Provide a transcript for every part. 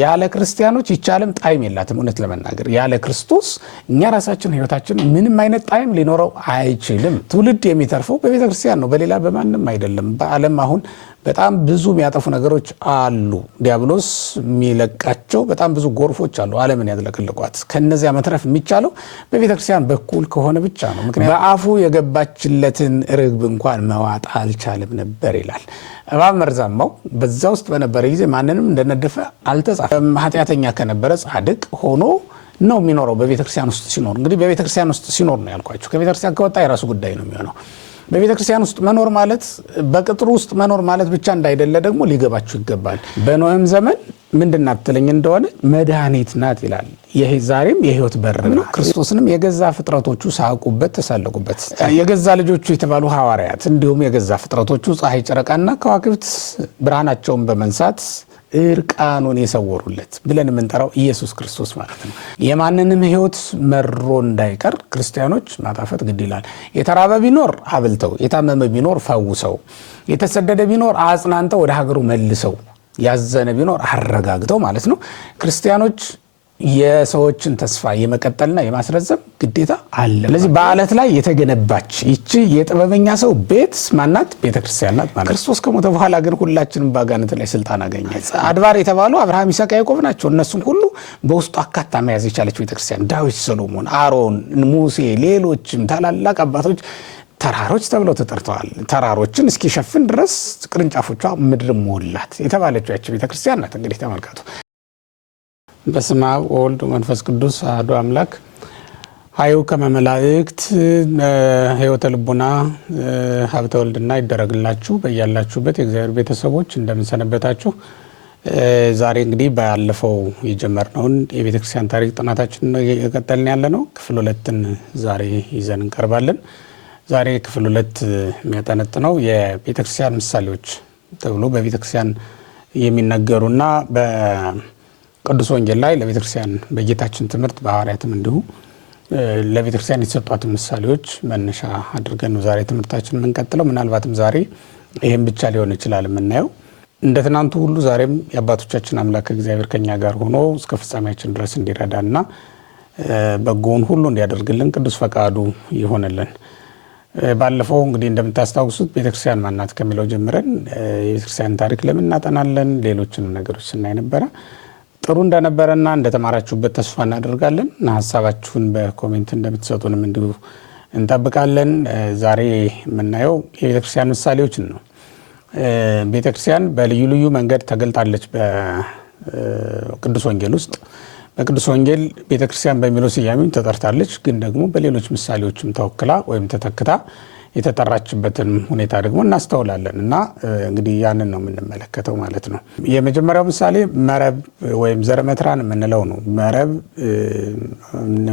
ያለ ክርስቲያኖች ይቻለም ጣይም የላትም እውነት ለመናገር ያለ ክርስቶስ እኛ ራሳችን ህይወታችን ምንም አይነት ጣይም ሊኖረው አይችልም ትውልድ የሚተርፈው በቤተ ክርስቲያን ነው በሌላ በማንም አይደለም በአለም አሁን በጣም ብዙ የሚያጠፉ ነገሮች አሉ ዲያብሎስ የሚለቃቸው በጣም ብዙ ጎርፎች አሉ ዓለምን ያጥለቀለቋት ከነዚያ መትረፍ የሚቻለው በቤተ ክርስቲያን በኩል ከሆነ ብቻ ነው ምክንያቱም በአፉ የገባችለትን ርግብ እንኳን መዋጥ አልቻለም ነበር ይላል እባብ መርዛማው በዛ ውስጥ በነበረ ጊዜ ማንንም እንደነደፈ አልተጻፈም ኃጢአተኛ ከነበረ ጻድቅ ሆኖ ነው የሚኖረው በቤተ ክርስቲያን ውስጥ ሲኖር እንግዲህ በቤተ ክርስቲያን ውስጥ ሲኖር ነው ያልኳችሁ ከቤተ ክርስቲያን ከወጣ የራሱ ጉዳይ ነው የሚሆነው በቤተ ክርስቲያን ውስጥ መኖር ማለት በቅጥሩ ውስጥ መኖር ማለት ብቻ እንዳይደለ ደግሞ ሊገባችሁ ይገባል በኖህም ዘመን ምንድናት ትለኝ እንደሆነ መድኃኒት ናት ይላል ይሄ ዛሬም የህይወት በር ነው ክርስቶስንም የገዛ ፍጥረቶቹ ሳቁበት ተሳለቁበት የገዛ ልጆቹ የተባሉ ሐዋርያት እንዲሁም የገዛ ፍጥረቶቹ ፀሐይ ጨረቃና ከዋክብት ብርሃናቸውን በመንሳት እርቃኑን የሰወሩለት ብለን የምንጠራው ኢየሱስ ክርስቶስ ማለት ነው የማንንም ህይወት መሮ እንዳይቀር ክርስቲያኖች ማጣፈጥ ግድ ይላል የተራበ ቢኖር አብልተው የታመመ ቢኖር ፈውሰው የተሰደደ ቢኖር አጽናንተው ወደ ሀገሩ መልሰው ያዘነ ቢኖር አረጋግተው ማለት ነው ክርስቲያኖች የሰዎችን ተስፋ የመቀጠልና የማስረዘም ግዴታ አለ ስለዚህ በአለት ላይ የተገነባች ይቺ የጥበበኛ ሰው ቤት ማናት ቤተክርስቲያን ናት ማለት ክርስቶስ ከሞተ በኋላ ግን ሁላችንም ባጋንንት ላይ ስልጣን አገኘ አድባር የተባሉ አብርሃም ይስሐቅ ያዕቆብ ናቸው እነሱም ሁሉ በውስጡ አካታ መያዝ የቻለች ቤተክርስቲያን ዳዊት ሰሎሞን አሮን ሙሴ ሌሎችም ታላላቅ አባቶች ተራሮች ተብለው ተጠርተዋል ተራሮችን እስኪሸፍን ድረስ ቅርንጫፎቿ ምድር ሞላት የተባለችው ያቺ ቤተክርስቲያን ናት እንግዲህ ተመልከቱ በስመ አብ ወወልድ ወመንፈስ ቅዱስ አሐዱ አምላክ ኃይሉ ከመመላእክት ሕይወተ ልቡና ሀብተ ወልድና ይደረግላችሁ በእያላችሁበት የእግዚአብሔር ቤተሰቦች እንደምንሰነበታችሁ ዛሬ እንግዲህ ባለፈው የጀመርነውን የቤተክርስቲያን ታሪክ ጥናታችን እየቀጠልን ያለነው ክፍል 2ን ዛሬ ይዘን እንቀርባለን ዛሬ ክፍል 2 የሚያጠነጥነው የቤተክርስቲያን ምሳሌዎች ተብሎ በቤተክርስቲያን የሚነገሩና ቅዱስ ወንጌል ላይ ለቤተክርስቲያን በጌታችን ትምህርት በሐዋርያትም እንዲሁ ለቤተክርስቲያን የተሰጧት ምሳሌዎች መነሻ አድርገን ነው ዛሬ ትምህርታችንን የምንቀጥለው ምናልባትም ዛሬ ይሄን ብቻ ሊሆን ይችላል የምናየው እንደ ትናንቱ ሁሉ ዛሬም የአባቶቻችን አምላክ እግዚአብሔር ከኛ ጋር ሆኖ እስከ ፍጻሜያችን ድረስ እንዲረዳና በጎውን ሁሉ እንዲያደርግልን ቅዱስ ፈቃዱ ይሆንልን ባለፈው እንግዲህ እንደምታስታውሱት ቤተክርስቲያን ማናት ከሚለው ጀምረን የቤተክርስቲያን ታሪክ ለምን እናጠናለን ሌሎችንም ነገሮች ስናይ ነበር ጥሩ እንደነበረና እንደተማራችሁበት ተስፋ እናደርጋለን እና ሐሳባችሁን በኮሜንት እንደምትሰጡንም እንዲሁ እንጠብቃለን ዛሬ የምናየው የቤተክርስቲያን ምሳሌዎችን ነው ቤተክርስቲያን በልዩ ልዩ መንገድ ተገልጣለች በቅዱስ ወንጌል ውስጥ በቅዱስ ወንጌል ቤተክርስቲያን በሚለው ስያሜ ተጠርታለች ግን ደግሞ በሌሎች ምሳሌዎችም ተወክላ ወይም ተተክታ የተጠራችበትን ሁኔታ ደግሞ እናስተውላለን እና እንግዲህ ያንን ነው የምንመለከተው ማለት ነው የመጀመሪያው ምሳሌ መረብ ወይም ዘረመትራን የምንለው ነው መረብ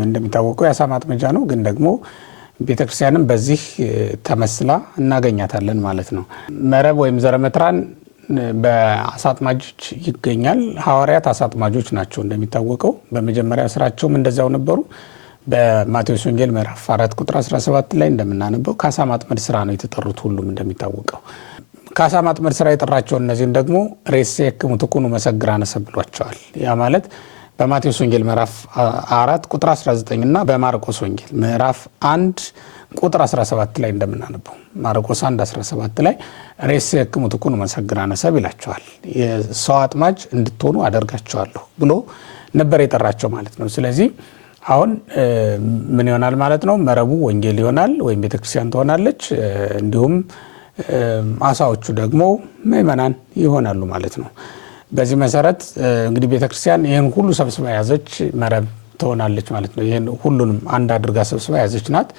እንደሚታወቀው የአሳ ማጥመጃ ነው ግን ደግሞ ቤተክርስቲያንም በዚህ ተመስላ እናገኛታለን ማለት ነው መረብ ወይም ዘረመትራን በአሳ አጥማጆች ይገኛል ሐዋርያት አሳ አጥማጆች ናቸው እንደሚታወቀው በመጀመሪያ ስራቸውም እንደዛው ነበሩ በማቴዎስ ወንጌል ምዕራፍ 4 ቁጥር 17 ላይ እንደምናነበው ከአሳ ማጥመድ ስራ ነው የተጠሩት ሁሉም እንደሚታወቀው ከአሳ ማጥመድ ስራ የጠራቸው እነዚህን ደግሞ ሬሴክሙ ትኩኑ መሰግራነ ሰብሏቸዋል ያ ማለት በማቴዎስ ወንጌል ምዕራፍ 4 ቁጥር 19 እና በማርቆስ ወንጌል ምዕራፍ 1 ቁጥር 17 ላይ እንደምናነበው ማርቆስ 1:17 ላይ ሬሴክሙ ትኩኑ መሰግራነ ሰብ ይላቸዋል የሰው አጥማጅ እንድትሆኑ አደርጋቸዋለሁ ብሎ ነበር የጠራቸው ማለት ነው ስለዚህ አሁን ምን ይሆናል ማለት ነው መረቡ ወንጌል ይሆናል ወይም ቤተክርስቲያን ትሆናለች እንዲሁም አሳዎቹ ደግሞ ምእመናን ይሆናሉ ማለት ነው በዚህ መሰረት እንግዲህ ቤተክርስቲያን ይሄን ሁሉ ሰብስባ ያዘች መረብ ትሆናለች ማለት ነው ይሄን ሁሉንም አንድ አድርጋ ሰብስባ ያዘች ናት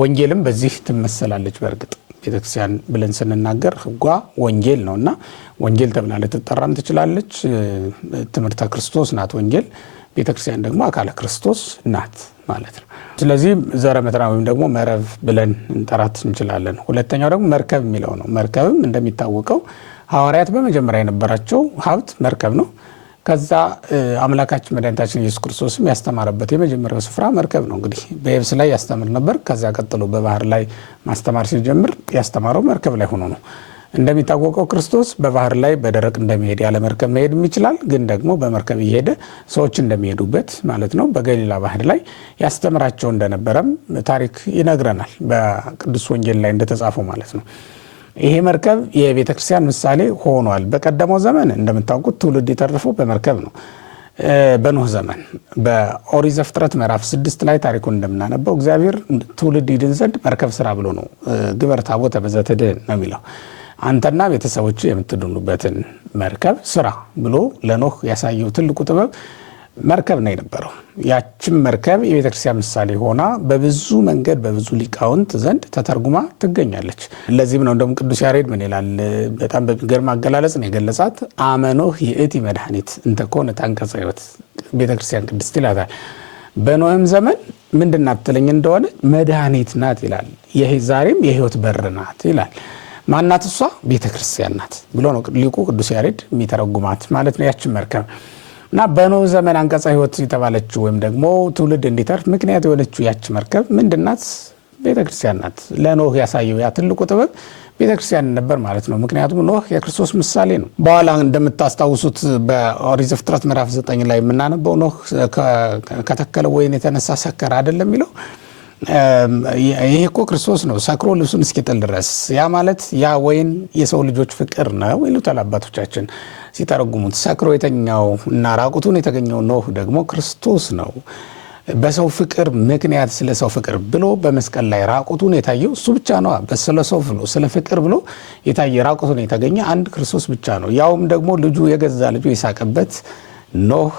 ወንጌልም በዚህ ትመሰላለች በርግጥ ቤተክርስቲያን ብለን ስንናገር ህጓ ወንጌል ነውና ወንጌል ተብላ ልትጠራም ትችላለች ትምህርተ ክርስቶስ ናት ወንጌል ቤተክርስቲያን ደግሞ አካለ ክርስቶስ ናት ማለት ነው ስለዚህ ዘረመትራን ወይም ደግሞ መረብ ብለን እንጠራት እንችላለን ሁለተኛው ደግሞ መርከብ የሚለው ነው መርከብም እንደሚታወቀው ሐዋርያት በመጀመሪያ የነበራቸው ሀብት መርከብ ነው ከዛ አምላካችን መድኃኒታችን ኢየሱስ ክርስቶስም ያስተማረበት የመጀመሪያው ስፍራ መርከብ ነው እንግዲህ በየብስ ላይ ያስተምር ነበር ከዛ ቀጥሎ በባህር ላይ ማስተማር ሲጀምር ያስተማረው መርከብ ላይ ሆኖ ነው እንደሚታወቀው ክርስቶስ በባህር ላይ በደረቅ እንደሚሄድ ያለ መርከብ መሄድ ይችላል። ግን ደግሞ በመርከብ እየሄደ ሰዎች እንደሚሄዱበት ማለት ነው በገሊላ ባህር ላይ ያስተምራቸው እንደነበረም ታሪክ ይነግረናል። በቅዱስ ወንጌል ላይ እንደተጻፈው ማለት ነው። ይሄ መርከብ የቤተ ክርስቲያን ምሳሌ ሆኗል። በቀደመው ዘመን እንደምታውቁት ትውልድ የተረፈው በመርከብ ነው። በኖህ ዘመን በኦሪት ዘፍጥረት ምዕራፍ 6 ላይ ታሪኩን እንደምናነበው እግዚአብሔር ትውልድ ይድን ዘንድ መርከብ ስራ ብሎ ነው ግበር ታቦተ በዘትድህን ነው የሚለው። አንተና ቤተሰቦች የምትድኑበትን መርከብ ስራ ብሎ ለኖህ ያሳየው ትልቁ ጥበብ መርከብ ነው የነበረው። ያችም መርከብ የቤተ ክርስቲያን ምሳሌ ሆና በብዙ መንገድ በብዙ ሊቃውንት ዘንድ ተተርጉማ ትገኛለች። ለዚህም ነው እንደውም ቅዱስ ያሬድ ምን ይላል? በጣም በሚገርም አገላለጽ ነው የገለጻት። አመኖህ ይእቲ መድኃኒት እንተ ኮነት አንቀጸ ሕይወት ቤተ ክርስቲያን ቅድስት ይላታል። በኖህም ዘመን ምንድናት ትለኝ እንደሆነ መድኃኒት ናት ይላል። ዛሬም የሕይወት በር ናት ይላል። ማናት እሷ? ቤተ ክርስቲያን ናት ብሎ ነው ሊቁ ቅዱስ ያሬድ የሚተረጉማት ማለት ነው ያችን መርከብ እና በኖህ ዘመን አንቀጸ ሕይወት የተባለችው ወይም ደግሞ ትውልድ እንዲተርፍ ምክንያት የሆነችው ያች መርከብ ምንድናት? ቤተክርስቲያን ናት። ለኖህ ያሳየው ያ ትልቁ ጥበብ ቤተክርስቲያን ነበር ማለት ነው። ምክንያቱም ኖህ የክርስቶስ ምሳሌ ነው። በኋላ እንደምታስታውሱት በኦሪት ዘፍጥረት ምዕራፍ 9 ላይ የምናነበው ኖህ ከተከለው ወይን የተነሳ ሰከረ አይደለም የሚለው። ይሄ እኮ ክርስቶስ ነው ሰክሮ ልብሱን እስኪጥል ድረስ። ያ ማለት ያ ወይን የሰው ልጆች ፍቅር ነው ይሉታል አባቶቻችን ሲተረጉሙት። ሰክሮ የተኛው እና ራቁቱን የተገኘው ኖህ ደግሞ ክርስቶስ ነው። በሰው ፍቅር ምክንያት ስለ ሰው ፍቅር ብሎ በመስቀል ላይ ራቁቱን የታየው እሱ ብቻ ነው። ስለ ሰው ብሎ ስለ ፍቅር ብሎ የታየ ራቁቱን የተገኘ አንድ ክርስቶስ ብቻ ነው። ያውም ደግሞ ልጁ የገዛ ልጁ የሳቀበት ኖህ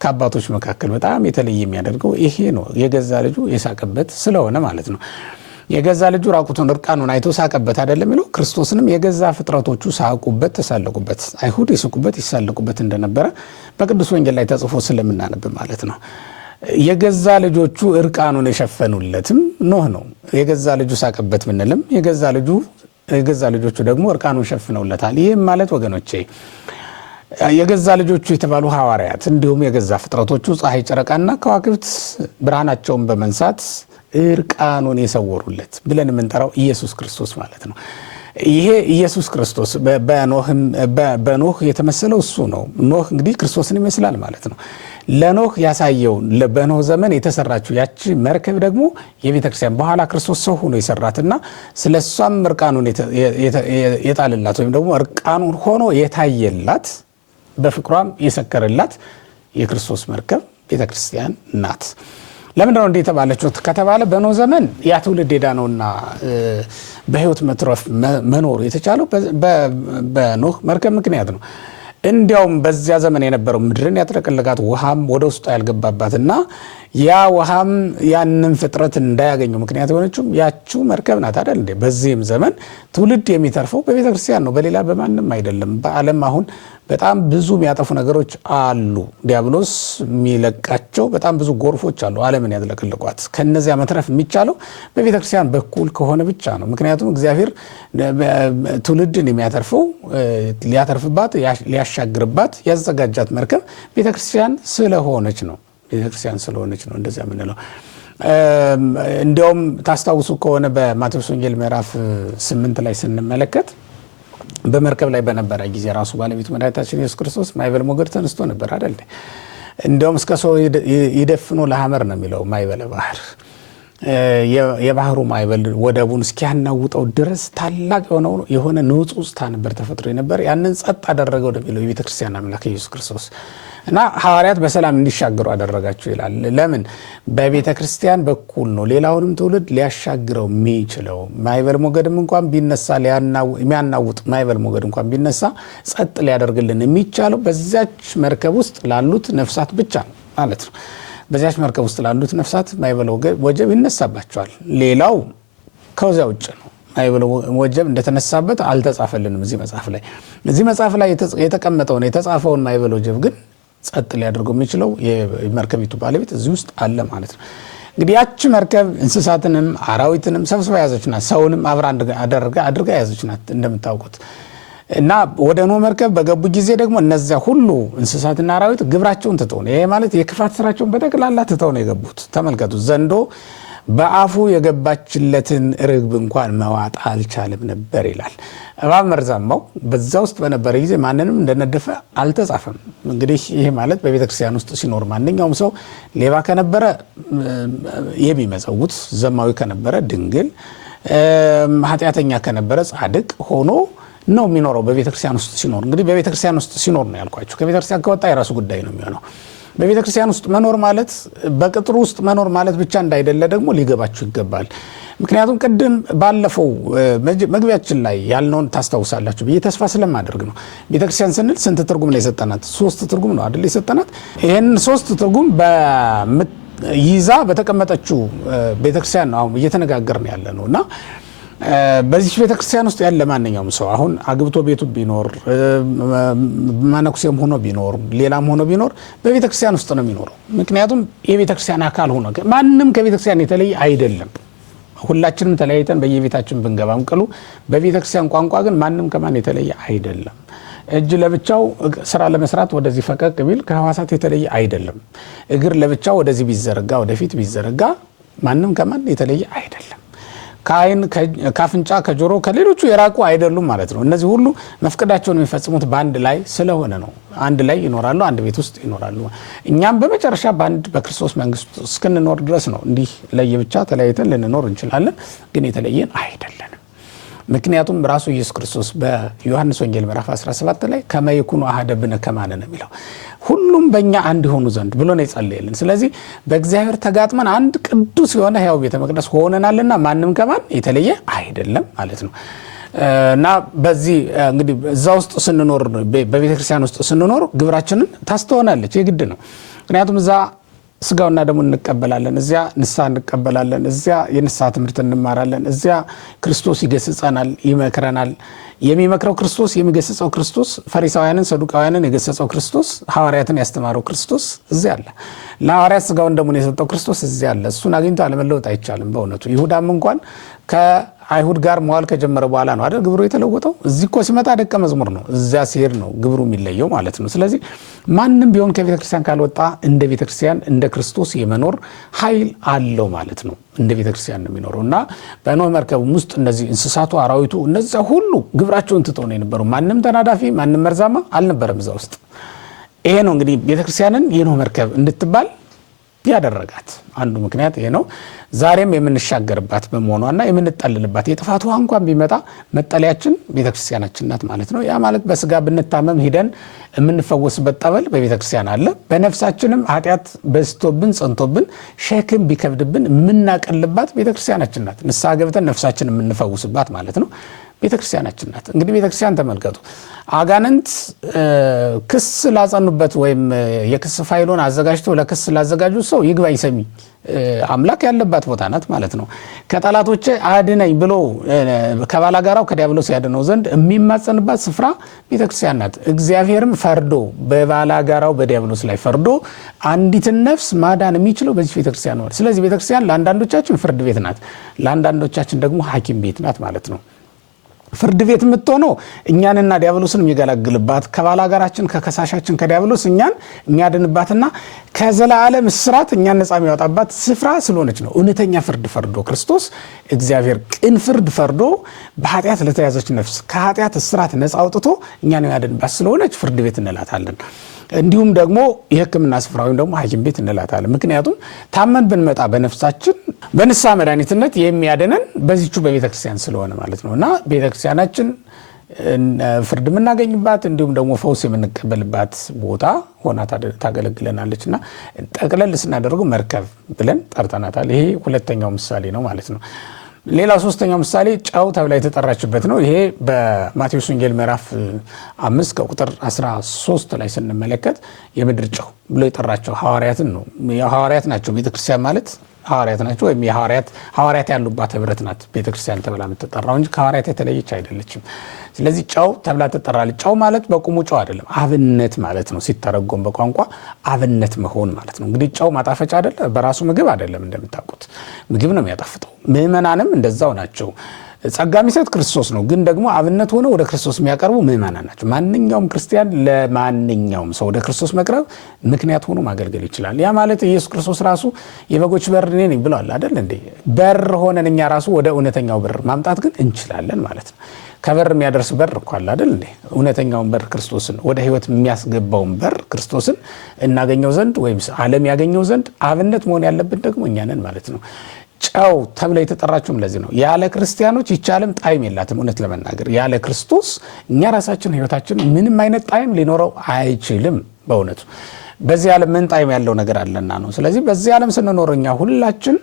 ከአባቶች መካከል በጣም የተለየ የሚያደርገው ይሄ ነው። የገዛ ልጁ የሳቀበት ስለሆነ ማለት ነው። የገዛ ልጁ ራቁቱን እርቃኑን አይቶ ሳቀበት አይደለም የሚለው። ክርስቶስንም የገዛ ፍጥረቶቹ ሳቁበት፣ ተሳለቁበት። አይሁድ ይስቁበት ይሳለቁበት እንደነበረ በቅዱስ ወንጌል ላይ ተጽፎ ስለምናነብ ማለት ነው። የገዛ ልጆቹ እርቃኑን የሸፈኑለትም ኖህ ነው። የገዛ ልጁ ሳቀበት ብንልም የገዛ ልጆቹ ደግሞ እርቃኑን ሸፍነውለታል። ይህም ማለት ወገኖቼ የገዛ ልጆቹ የተባሉ ሐዋርያት እንዲሁም የገዛ ፍጥረቶቹ ፀሐይ፣ ጨረቃና ከዋክብት ብርሃናቸውን በመንሳት እርቃኑን የሰወሩለት ብለን የምንጠራው ኢየሱስ ክርስቶስ ማለት ነው። ይሄ ኢየሱስ ክርስቶስ በኖህ የተመሰለው እሱ ነው። ኖህ እንግዲህ ክርስቶስን ይመስላል ማለት ነው። ለኖህ ያሳየው በኖህ ዘመን የተሰራችው ያቺ መርከብ ደግሞ የቤተክርስቲያን በኋላ ክርስቶስ ሰው ሆኖ የሰራትና ስለሷም እርቃኑን የጣልላት ወይም ደግሞ እርቃኑን ሆኖ የታየላት በፍቅሯም የሰከረላት የክርስቶስ መርከብ ቤተክርስቲያን ናት። ለምንድነው እንዲህ የተባለችው ከተባለ በኖህ ዘመን ያ ትውልድ የዳነውና በሕይወት መትረፍ መኖር የተቻለው በኖህ መርከብ ምክንያት ነው። እንዲያውም በዚያ ዘመን የነበረው ምድርን ያጥለቀለቃት ውሃም ወደ ውስጥ ያልገባባትና ያ ውሃም ያንን ፍጥረት እንዳያገኙ ምክንያት የሆነችው ያቺው መርከብ ናት አይደል እንዴ? በዚህም ዘመን ትውልድ የሚተርፈው በቤተ ክርስቲያን ነው፣ በሌላ በማንም አይደለም። በዓለም አሁን በጣም ብዙ የሚያጠፉ ነገሮች አሉ። ዲያብሎስ የሚለቃቸው በጣም ብዙ ጎርፎች አሉ ዓለምን ያጥለቀለቋት። ከነዚያ መትረፍ የሚቻለው በቤተ ክርስቲያን በኩል ከሆነ ብቻ ነው። ምክንያቱም እግዚአብሔር ትውልድን የሚያተርፈው ሊያተርፍባት ሊያሻግርባት ያዘጋጃት መርከብ ቤተ ክርስቲያን ስለሆነች ነው። ቤተክርስቲያን ስለሆነች ነው እንደዚያ የምንለው። እንዲያውም ታስታውሱ ከሆነ በማቴዎስ ወንጌል ምዕራፍ 8 ላይ ስንመለከት በመርከብ ላይ በነበረ ጊዜ ራሱ ባለቤቱ መድኃኒታችን ኢየሱስ ክርስቶስ ማዕበል ሞገድ ተነስቶ ነበር አይደል? እንዲያውም እስከ ሰው ይደፍኖ ለሐመር ነው የሚለው ማዕበለ ባህር። የባህሩ ማዕበል ወደቡን እስኪያናውጠው ድረስ ታላቅ የሆነ ንውጽ ውስጥ ነበር ተፈጥሮ ነበር። ያንን ጸጥ አደረገው ነው የቤተክርስቲያን አምላክ ኢየሱስ ክርስቶስ እና ሐዋርያት በሰላም እንዲሻገሩ አደረጋቸው ይላል። ለምን? በቤተ ክርስቲያን በኩል ነው ሌላውንም ትውልድ ሊያሻግረው የሚችለው። ማዕበል ሞገድም እንኳን ቢነሳ የሚያናውጥ ማዕበል ሞገድ እንኳን ቢነሳ ጸጥ ሊያደርግልን የሚቻለው በዚያች መርከብ ውስጥ ላሉት ነፍሳት ብቻ ነው ማለት ነው። በዚያች መርከብ ውስጥ ላሉት ነፍሳት ማዕበል ወጀብ ይነሳባቸዋል። ሌላው ከዚያ ውጭ ነው። ማዕበል ወጀብ እንደተነሳበት አልተጻፈልንም እዚህ መጽሐፍ ላይ የተቀመጠውን የተጻፈውን ማዕበል ወጀብ ግን ጸጥ ሊያደርገው የሚችለው የመርከቢቱ ባለቤት እዚህ ውስጥ አለ ማለት ነው። እንግዲህ ያቺ መርከብ እንስሳትንም አራዊትንም ሰብስባ ያዘች ናት። ሰውንም አብራ አድርጋ ያዘች ናት እንደምታውቁት። እና ወደ ኖህ መርከብ በገቡ ጊዜ ደግሞ እነዚያ ሁሉ እንስሳትና አራዊት ግብራቸውን ትተው ነው። ይሄ ማለት የክፋት ስራቸውን በጠቅላላ ትተው ነው የገቡት። ተመልከቱ፣ ዘንዶ በአፉ የገባችለትን ርግብ እንኳን መዋጥ አልቻለም ነበር ይላል። እባብ መርዛማው በዛ ውስጥ በነበረ ጊዜ ማንንም እንደነደፈ አልተጻፈም። እንግዲህ ይሄ ማለት በቤተክርስቲያን ውስጥ ሲኖር ማንኛውም ሰው ሌባ ከነበረ የሚመጸውት፣ ዘማዊ ከነበረ ድንግል፣ ኃጢአተኛ ከነበረ ጻድቅ ሆኖ ነው የሚኖረው በቤተክርስቲያን ውስጥ ሲኖር። እንግዲህ በቤተክርስቲያን ውስጥ ሲኖር ነው ያልኳቸው። ከቤተክርስቲያን ከወጣ የራሱ ጉዳይ ነው የሚሆነው። በቤተክርስቲያን ውስጥ መኖር ማለት በቅጥሩ ውስጥ መኖር ማለት ብቻ እንዳይደለ ደግሞ ሊገባችሁ ይገባል። ምክንያቱም ቅድም ባለፈው መግቢያችን ላይ ያልነውን ታስታውሳላችሁ ብዬ ተስፋ ስለማደርግ ነው። ቤተክርስቲያን ስንል ስንት ትርጉም ነው የሰጠናት? 3 ትርጉም ነው አይደል የሰጠናት? ይህን 3 ትርጉም ይዛ በተቀመጠችው ቤተክርስቲያን ነው አሁን እየተነጋገርን ያለ ነው እና በዚህ ቤተክርስቲያን ውስጥ ያለ ማንኛውም ሰው አሁን አግብቶ ቤቱ ቢኖር መነኩሴም ሆኖ ቢኖር ሌላም ሆኖ ቢኖር በቤተክርስቲያን ውስጥ ነው የሚኖረው። ምክንያቱም የቤተክርስቲያን አካል ሆኖ ማንም ከቤተክርስቲያን የተለየ አይደለም። ሁላችንም ተለያይተን በየቤታችን ብንገባም ቅሉ በቤተክርስቲያን ቋንቋ ግን ማንም ከማን የተለየ አይደለም። እጅ ለብቻው ስራ ለመስራት ወደዚህ ፈቀቅ ቢል ከህዋሳት የተለየ አይደለም። እግር ለብቻው ወደዚህ ቢዘረጋ ወደፊት ቢዘረጋ ማንም ከማን የተለየ አይደለም። ከአይን ከአፍንጫ ከጆሮ ከሌሎቹ የራቁ አይደሉም ማለት ነው። እነዚህ ሁሉ መፍቀዳቸውን የሚፈጽሙት በአንድ ላይ ስለሆነ ነው። አንድ ላይ ይኖራሉ፣ አንድ ቤት ውስጥ ይኖራሉ። እኛም በመጨረሻ በአንድ በክርስቶስ መንግስት እስክንኖር ድረስ ነው እንዲህ ለየብቻ ተለያይተን ልንኖር እንችላለን፣ ግን የተለየን አይደለንም። ምክንያቱም ራሱ ኢየሱስ ክርስቶስ በዮሐንስ ወንጌል ምዕራፍ 17 ላይ ከመይኩኑ አሐደ ብነ ከማነ ነው የሚለው። ሁሉም በእኛ አንድ ሆኑ ዘንድ ብሎ ነው የጸለየልን። ስለዚህ በእግዚአብሔር ተጋጥመን አንድ ቅዱስ የሆነ ሕያው ቤተ መቅደስ ሆነናልና ማንም ከማን የተለየ አይደለም ማለት ነው። እና በዚህ እንግዲህ እዛ ውስጥ ስንኖር በቤተክርስቲያን ውስጥ ስንኖር ግብራችንን ታስተውናለች፣ የግድ ነው። ምክንያቱም እዛ ስጋውና ደሙን እንቀበላለን፣ እዚያ ንስሐ እንቀበላለን፣ እዚያ የንስሐ ትምህርት እንማራለን፣ እዚያ ክርስቶስ ይገስጸናል፣ ይመክረናል። የሚመክረው ክርስቶስ፣ የሚገስጸው ክርስቶስ፣ ፈሪሳውያንን ሰዱቃውያንን የገሰጸው ክርስቶስ፣ ሐዋርያትን ያስተማረው ክርስቶስ እዚያ አለ። ለሐዋርያት ስጋውን ደሙን የሰጠው ክርስቶስ እዚያ አለ። እሱን አግኝቶ አለመለወጥ አይቻልም በእውነቱ። ይሁዳም እንኳን ከአይሁድ ጋር መዋል ከጀመረ በኋላ ነው አይደል ግብሩ የተለወጠው። እዚህ እኮ ሲመጣ ደቀ መዝሙር ነው፣ እዚያ ሲሄድ ነው ግብሩ የሚለየው ማለት ነው። ስለዚህ ማንም ቢሆን ከቤተክርስቲያን ካልወጣ እንደ ቤተክርስቲያን እንደ ክርስቶስ የመኖር ኃይል አለው ማለት ነው። እንደ ቤተክርስቲያን ነው የሚኖረው እና በኖህ መርከብም ውስጥ እነዚህ እንስሳቱ፣ አራዊቱ እነዚያ ሁሉ ግብራቸውን ትተው ነው የነበሩ። ማንም ተናዳፊ፣ ማንም መርዛማ አልነበረም እዛ ውስጥ። ይሄ ነው እንግዲህ ቤተክርስቲያንን የኖህ መርከብ እንድትባል ያደረጋት አንዱ ምክንያት ይሄ ነው። ዛሬም የምንሻገርባት በመሆኗና የምንጠልልባት የጥፋት ውሃ እንኳን ቢመጣ መጠለያችን ቤተክርስቲያናችን ናት ማለት ነው። ያ ማለት በስጋ ብንታመም ሂደን የምንፈወስበት ጠበል በቤተክርስቲያን አለ። በነፍሳችንም ኃጢአት በዝቶብን ጸንቶብን ሸክም ቢከብድብን የምናቀልባት ቤተክርስቲያናችን ናት። ንስሐ ገብተን ነፍሳችን የምንፈውስባት ማለት ነው ቤተክርስቲያናችን ናት። እንግዲህ ቤተክርስቲያን ተመልከቱ። አጋንንት ክስ ላጸኑበት ወይም የክስ ፋይሉን አዘጋጅተው ለክስ ላዘጋጁት ሰው ይግባኝ ሰሚ አምላክ ያለባት ቦታ ናት ማለት ነው። ከጠላቶቼ አድነኝ ብሎ ከባላጋራው ከዲያብሎስ ያድነው ዘንድ የሚማጸንባት ስፍራ ቤተክርስቲያን ናት። እግዚአብሔርም ፈርዶ በባላጋራው በዲያብሎስ ላይ ፈርዶ አንዲትን ነፍስ ማዳን የሚችለው በዚህ ቤተክርስቲያን ነው። ስለዚህ ቤተክርስቲያን ለአንዳንዶቻችን ፍርድ ቤት ናት፣ ለአንዳንዶቻችን ደግሞ ሐኪም ቤት ናት ማለት ነው። ፍርድ ቤት የምትሆነው እኛንና ዲያብሎስን የሚገላግልባት ከባላጋራችን ከከሳሻችን ከዲያብሎስ እኛን የሚያድንባትና ከዘላለም እስራት እኛን ነፃ የሚያወጣባት ስፍራ ስለሆነች ነው። እውነተኛ ፍርድ ፈርዶ ክርስቶስ እግዚአብሔር ቅን ፍርድ ፈርዶ በኃጢአት ለተያዘች ነፍስ ከኃጢአት እስራት ነፃ አውጥቶ እኛን የሚያድንባት ስለሆነች ፍርድ ቤት እንላታለን። እንዲሁም ደግሞ የሕክምና ስፍራ ወይም ደግሞ ሐኪም ቤት እንላታለን። ምክንያቱም ታመን ብንመጣ በነፍሳችን በንስሐ መድኃኒትነት የሚያድነን በዚቹ በቤተክርስቲያን ስለሆነ ማለት ነው እና ቤተክርስቲያናችን ፍርድ የምናገኝባት እንዲሁም ደግሞ ፈውስ የምንቀበልባት ቦታ ሆና ታገለግለናለች እና ጠቅለል ስናደርጉ መርከብ ብለን ጠርተናታል። ይሄ ሁለተኛው ምሳሌ ነው ማለት ነው። ሌላው ሶስተኛው ምሳሌ ጨው ተብላ የተጠራችበት ነው። ይሄ በማቴዎስ ወንጌል ምዕራፍ 5 ከቁጥር 13 ላይ ስንመለከት የምድር ጨው ብሎ የጠራቸው ሐዋርያትን ነው። ሐዋርያት ናቸው። ቤተክርስቲያን ማለት ሐዋርያት ናቸው፣ ወይም ሐዋርያት ያሉባት ህብረት ናት ቤተክርስቲያን ተብላ የምትጠራው እንጂ ከሐዋርያት የተለየች አይደለችም። ስለዚህ ጨው ተብላ ትጠራለች። ጨው ማለት በቁሙ ጨው አይደለም፣ አብነት ማለት ነው። ሲተረጎም በቋንቋ አብነት መሆን ማለት ነው። እንግዲህ ጨው ማጣፈጫ አይደለም፣ በራሱ ምግብ አይደለም። እንደምታውቁት ምግብ ነው የሚያጣፍጠው። ምዕመናንም እንደዛው ናቸው። ጸጋ የሚሰጥ ክርስቶስ ነው። ግን ደግሞ አብነት ሆነ ወደ ክርስቶስ የሚያቀርቡ ምእመናን ናቸው። ማንኛውም ክርስቲያን ለማንኛውም ሰው ወደ ክርስቶስ መቅረብ ምክንያት ሆኖ ማገልገል ይችላል። ያ ማለት ኢየሱስ ክርስቶስ ራሱ የበጎች በር እኔ ነኝ ብሏል አይደል እንዴ? በር ሆነን እኛ ራሱ ወደ እውነተኛው በር ማምጣት ግን እንችላለን ማለት ነው። ከበር የሚያደርስ በር እኮ አለ አይደል እንዴ? እውነተኛውን በር ክርስቶስን ወደ ህይወት የሚያስገባውን በር ክርስቶስን እናገኘው ዘንድ ወይም ዓለም ያገኘው ዘንድ አብነት መሆን ያለብን ደግሞ እኛ ነን ማለት ነው። ጨው ተብላ የተጠራችሁም ለዚህ ነው። ያለ ክርስቲያኖች ይህች ዓለም ጣዕም የላትም። እውነት ለመናገር ያለ ክርስቶስ እኛ ራሳችን ህይወታችን ምንም አይነት ጣዕም ሊኖረው አይችልም። በእውነቱ በዚህ ዓለም ምን ጣዕም ያለው ነገር አለና ነው። ስለዚህ በዚህ ዓለም ስንኖር እኛ ሁላችን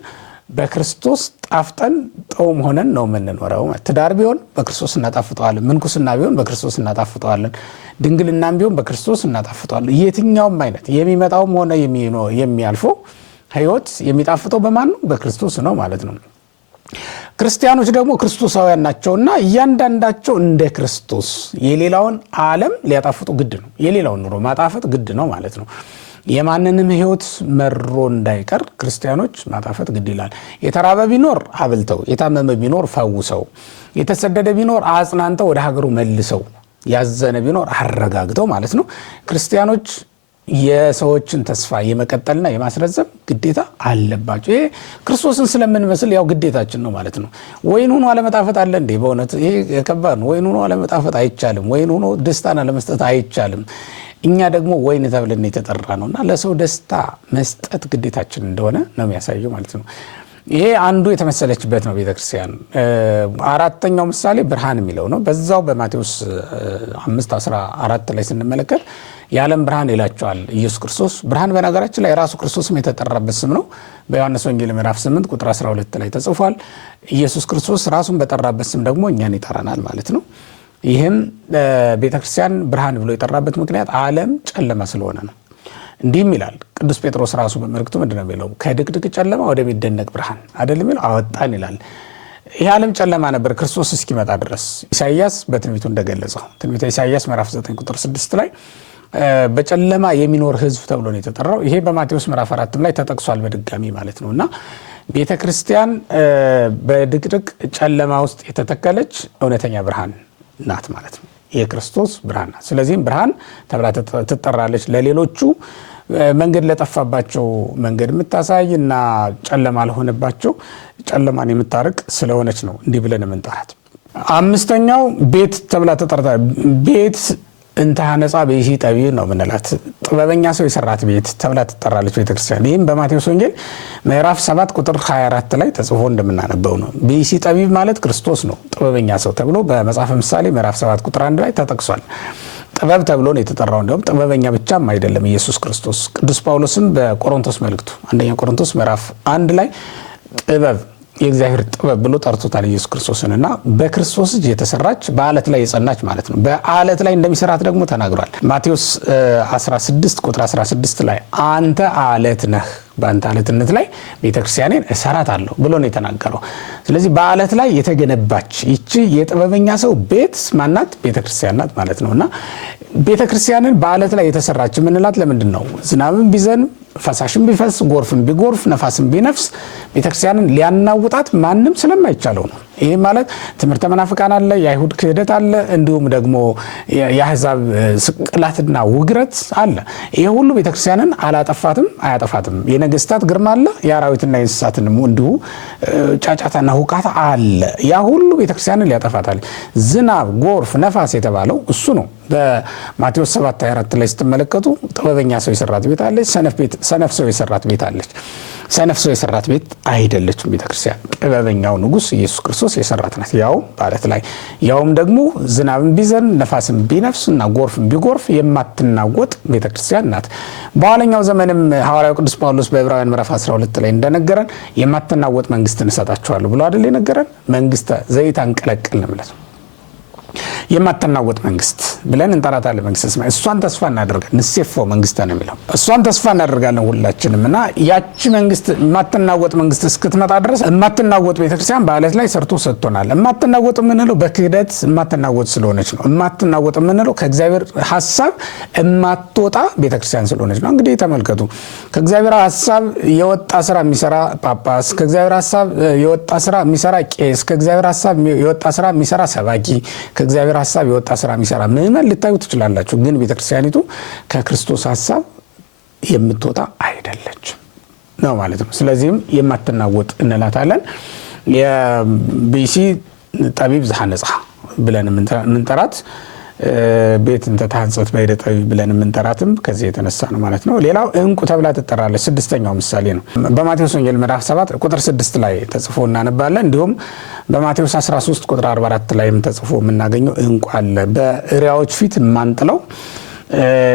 በክርስቶስ ጣፍጠን ጣዕም ሆነን ነው የምንኖረው። ትዳር ቢሆን በክርስቶስ እናጣፍጠዋለን፣ ምንኩስና ቢሆን በክርስቶስ እናጣፍጠዋለን፣ ድንግልናም ቢሆን በክርስቶስ እናጣፍጠዋለን። የትኛውም አይነት የሚመጣውም ሆነ የሚያልፈው ህይወት የሚጣፍጠው በማን ነው? በክርስቶስ ነው ማለት ነው። ክርስቲያኖች ደግሞ ክርስቶሳውያን ናቸውና እያንዳንዳቸው እንደ ክርስቶስ የሌላውን ዓለም ሊያጣፍጡ ግድ ነው። የሌላውን ኑሮ ማጣፈጥ ግድ ነው ማለት ነው። የማንንም ህይወት መሮ እንዳይቀር ክርስቲያኖች ማጣፈጥ ግድ ይላል። የተራበ ቢኖር አብልተው፣ የታመመ ቢኖር ፈውሰው፣ የተሰደደ ቢኖር አጽናንተው ወደ ሀገሩ መልሰው፣ ያዘነ ቢኖር አረጋግተው ማለት ነው። ክርስቲያኖች የሰዎችን ተስፋ የመቀጠልና የማስረዘም ግዴታ አለባቸው። ይሄ ክርስቶስን ስለምንመስል ያው ግዴታችን ነው ማለት ነው። ወይን ሆኖ አለመጣፈጥ አለ እንዴ? በእውነት ይሄ ከባድ ነው። ወይን ሆኖ አለመጣፈጥ አይቻልም። ወይን ሆኖ ደስታን አለመስጠት አይቻልም። እኛ ደግሞ ወይን ተብለን የተጠራ ነውና ለሰው ደስታ መስጠት ግዴታችን እንደሆነ ነው የሚያሳየው ማለት ነው። ይሄ አንዱ የተመሰለችበት ነው ቤተክርስቲያን። አራተኛው ምሳሌ ብርሃን የሚለው ነው። በዛው በማቴዎስ 5:14 ላይ ስንመለከት የዓለም ብርሃን ይላቸዋል ኢየሱስ ክርስቶስ። ብርሃን በነገራችን ላይ ራሱ ክርስቶስም የተጠራበት ስም ነው። በዮሐንስ ወንጌል ምዕራፍ 8 ቁጥር 12 ላይ ተጽፏል። ኢየሱስ ክርስቶስ ራሱን በጠራበት ስም ደግሞ እኛን ይጠራናል ማለት ነው። ይህም ቤተክርስቲያን ብርሃን ብሎ የጠራበት ምክንያት ዓለም ጨለማ ስለሆነ ነው። እንዲህም ይላል ቅዱስ ጴጥሮስ ራሱ በመልእክቱ ምንድነው የሚለው? ከድቅድቅ ጨለማ ወደሚደነቅ ብርሃን አይደለም የሚለው አወጣን ይላል። ይህ ዓለም ጨለማ ነበር ክርስቶስ እስኪመጣ ድረስ። ኢሳይያስ በትንቢቱ እንደገለጸው ትንቢተ ኢሳይያስ ምዕራፍ 9 ቁጥር 6 ላይ በጨለማ የሚኖር ሕዝብ ተብሎ ነው የተጠራው። ይሄ በማቴዎስ ምዕራፍ 4 ላይ ተጠቅሷል በድጋሚ ማለት ነውና ቤተክርስቲያን በድቅድቅ ጨለማ ውስጥ የተተከለች እውነተኛ ብርሃን ናት ማለት ነው። የክርስቶስ ብርሃን ናት። ስለዚህም ብርሃን ተብላ ትጠራለች። ለሌሎቹ መንገድ ለጠፋባቸው መንገድ የምታሳይ እና ጨለማ ለሆነባቸው ጨለማን የምታርቅ ስለሆነች ነው እንዲህ ብለን የምንጠራት። አምስተኛው ቤት ተብላ ተጠርታ ቤት እንተ ሐነጻ ብእሲ ጠቢብ ነው ምንላት። ጥበበኛ ሰው የሰራት ቤት ተብላ ትጠራለች ቤተክርስቲያን። ይህም በማቴዎስ ወንጌል ምዕራፍ 7 ቁጥር 24 ላይ ተጽፎ እንደምናነበው ነው። ብእሲ ጠቢብ ማለት ክርስቶስ ነው ጥበበኛ ሰው ተብሎ በመጽሐፈ ምሳሌ ምዕራፍ 7 ቁጥር 1 ላይ ተጠቅሷል። ጥበብ ተብሎ ነው የተጠራው። እንደውም ጥበበኛ ብቻም አይደለም ኢየሱስ ክርስቶስ። ቅዱስ ጳውሎስም በቆሮንቶስ መልእክቱ አንደኛ ቆሮንቶስ ምዕራፍ 1 ላይ ጥበብ የእግዚአብሔር ጥበብ ብሎ ጠርቶታል ኢየሱስ ክርስቶስን እና በክርስቶስ እጅ የተሰራች በአለት ላይ የጸናች ማለት ነው። በአለት ላይ እንደሚሰራት ደግሞ ተናግሯል። ማቴዎስ 16 ቁጥር 16 ላይ አንተ አለት ነህ፣ በአንተ አለትነት ላይ ቤተክርስቲያኔን እሰራታለሁ ብሎ ነው የተናገረው። ስለዚህ በአለት ላይ የተገነባች ይቺ የጥበበኛ ሰው ቤት ማናት? ቤተክርስቲያን ናት ማለት ነውና ቤተክርስቲያንን በአለት ላይ የተሰራች ምንላት ለምንድን ነው? ዝናብም ቢዘንብ ፈሳሽም ቢፈስ ጎርፍም ቢጎርፍ ነፋስም ቢነፍስ ቤተክርስቲያንን ሊያናውጣት ማንም ስለማይቻለው ነው። ይህ ማለት ትምህርተ መናፍቃን አለ፣ የአይሁድ ክህደት አለ፣ እንዲሁም ደግሞ የአሕዛብ ስቅላትና ውግረት አለ። ይህ ሁሉ ቤተክርስቲያንን አላጠፋትም አያጠፋትም። የነገስታት ግርማ አለ፣ የአራዊትና የእንስሳትን እንዲሁ ጫጫታና ሁካታ አለ። ያ ሁሉ ቤተክርስቲያንን ሊያጠፋታል። ዝናብ፣ ጎርፍ፣ ነፋስ የተባለው እሱ ነው። በማቴዎስ 7:24 ላይ ስትመለከቱ ጥበበኛ ሰው የሰራት ቤት አለች፣ ሰነፍ ሰው የሰራት ቤት አለች። ሰነፍ ሰው የሰራት ቤት አይደለችም ቤተክርስቲያን። ጥበበኛው ንጉሥ ኢየሱስ ክርስቶስ የሰራት ናት። ያውም በአለት ላይ ያውም ደግሞ ዝናብን ቢዘንብ ነፋስን ቢነፍስ እና ጎርፍን ቢጎርፍ የማትናወጥ ቤተክርስቲያን ናት። በኋለኛው ዘመንም ሐዋርያው ቅዱስ ጳውሎስ በዕብራውያን ምዕራፍ 12 ላይ እንደነገረን የማትናወጥ መንግስትን እሰጣችኋለሁ ብሎ አይደል የነገረን? መንግስተ ዘይት አንቀለቅል ነው ማለት ነው። የማትናወጥ መንግስት ብለን እንጠራታለን። መንግስተ ሰማይ እሷን ተስፋ እናደርጋለን። ንሴፎ መንግስት ነው የሚለው እሷን ተስፋ እናደርጋለን ሁላችንም። እና ያቺ መንግስት የማትናወጥ መንግስት እስክትመጣ ድረስ የማትናወጥ ቤተክርስቲያን በአለት ላይ ሰርቶ ሰጥቶናል። የማትናወጥ የምንለው በክህደት የማትናወጥ ስለሆነች ነው። የማትናወጥ የምንለው ከእግዚአብሔር ሐሳብ የማትወጣ ቤተክርስቲያን ስለሆነች ነው። እንግዲህ ተመልከቱ፣ ከእግዚአብሔር ሐሳብ የወጣ ስራ የሚሰራ ጳጳስ፣ ከእግዚአብሔር ሐሳብ የወጣ ስራ የሚሰራ ቄስ፣ ከእግዚአብሔር ሐሳብ የወጣ ስራ የሚሰራ ሰባኪ፣ ከእግዚአብሔር ሐሳብ የወጣ ስራ የሚሰራ ምዕመን ልታዩ ትችላላችሁ። ግን ቤተክርስቲያኒቱ ከክርስቶስ ሐሳብ የምትወጣ አይደለችም ነው ማለት ነው። ስለዚህም የማትናወጥ እንላታለን። የቢሲ ጠቢብ ዘሐነጻ ብለን የምንጠራት ቤት እንተ ተሐንጸት በይደ ጠቢብ ብለን የምንጠራትም ከዚህ የተነሳ ነው ማለት ነው። ሌላው ዕንቁ ተብላ ትጠራለች። ስድስተኛው ምሳሌ ነው። በማቴዎስ ወንጌል ምዕራፍ 7 ቁጥር 6 ላይ ተጽፎ እናነባለን። እንዲሁም በማቴዎስ 13 ቁጥር 44 ላይም ተጽፎ የምናገኘው ዕንቁ አለ። በእሪያዎች ፊት የማንጥለው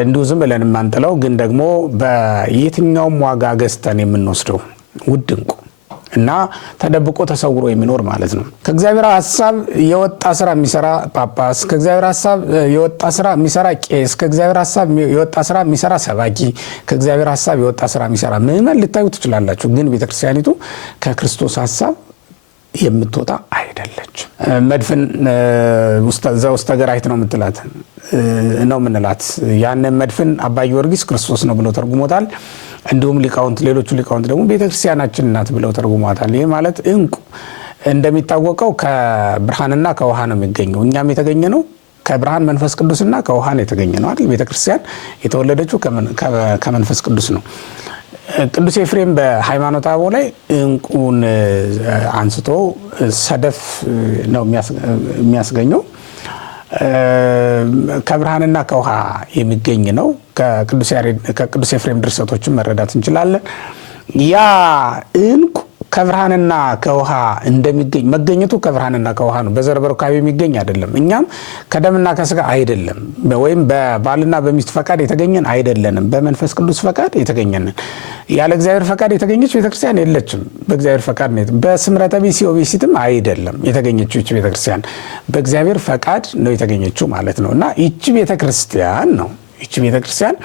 እንዲሁ ዝም ብለን የማንጥለው ግን ደግሞ በየትኛውም ዋጋ ገዝተን የምንወስደው ውድ ዕንቁ እና ተደብቆ ተሰውሮ የሚኖር ማለት ነው። ከእግዚአብሔር ሐሳብ የወጣ ስራ የሚሰራ ጳጳስ፣ ከእግዚአብሔር ሐሳብ የወጣ ስራ የሚሰራ ቄስ፣ ከእግዚአብሔር ሐሳብ የወጣ ስራ የሚሰራ ሰባኪ፣ ከእግዚአብሔር ሐሳብ የወጣ ስራ የሚሰራ ምዕመን ልታዩ ትችላላችሁ። ግን ቤተክርስቲያኒቱ ከክርስቶስ ሐሳብ የምትወጣ አይደለችም። መድፍን ዘውስተ ገራይት ነው የምትላት ነው የምንላት። ያንን መድፍን አባ ጊዮርጊስ ክርስቶስ ነው ብሎ ተርጉሞታል። እንዲሁም ሊቃውንት፣ ሌሎቹ ሊቃውንት ደግሞ ቤተክርስቲያናችን ናት ብለው ተርጉሟታል። ይህ ማለት ዕንቁ እንደሚታወቀው ከብርሃንና ከውሃ ነው የሚገኘው። እኛም የተገኘ ነው ከብርሃን መንፈስ ቅዱስና ከውሃ ነው የተገኘ ነው አይደል? ቤተክርስቲያን የተወለደችው ከመንፈስ ቅዱስ ነው። ቅዱስ ኤፍሬም በሃይማኖተ አበው ላይ ዕንቁን አንስቶ ሰደፍ ነው የሚያስገኘው። ከብርሃንና ከውሃ የሚገኝ ነው። ከቅዱስ ኤፍሬም ድርሰቶችን መረዳት እንችላለን። ያ ዕንቁ ከብርሃንና ከውሃ እንደሚገኝ መገኘቱ ከብርሃንና ከውሃ ነው። በዘር በሩካቤ የሚገኝ አይደለም። እኛም ከደምና ከስጋ አይደለም፣ ወይም በባልና በሚስት ፈቃድ የተገኘን አይደለንም። በመንፈስ ቅዱስ ፈቃድ የተገኘንን። ያለ እግዚአብሔር ፈቃድ የተገኘች ቤተክርስቲያን የለችም። በእግዚአብሔር ፈቃድ ነው። በስምረተ ቢሲ ኦቢሲትም አይደለም የተገኘችው ይህች ቤተክርስቲያን በእግዚአብሔር ፈቃድ ነው የተገኘችው ማለት ነው። እና ይህች ቤተክርስቲያን ነው ይህች ቤተክርስቲያን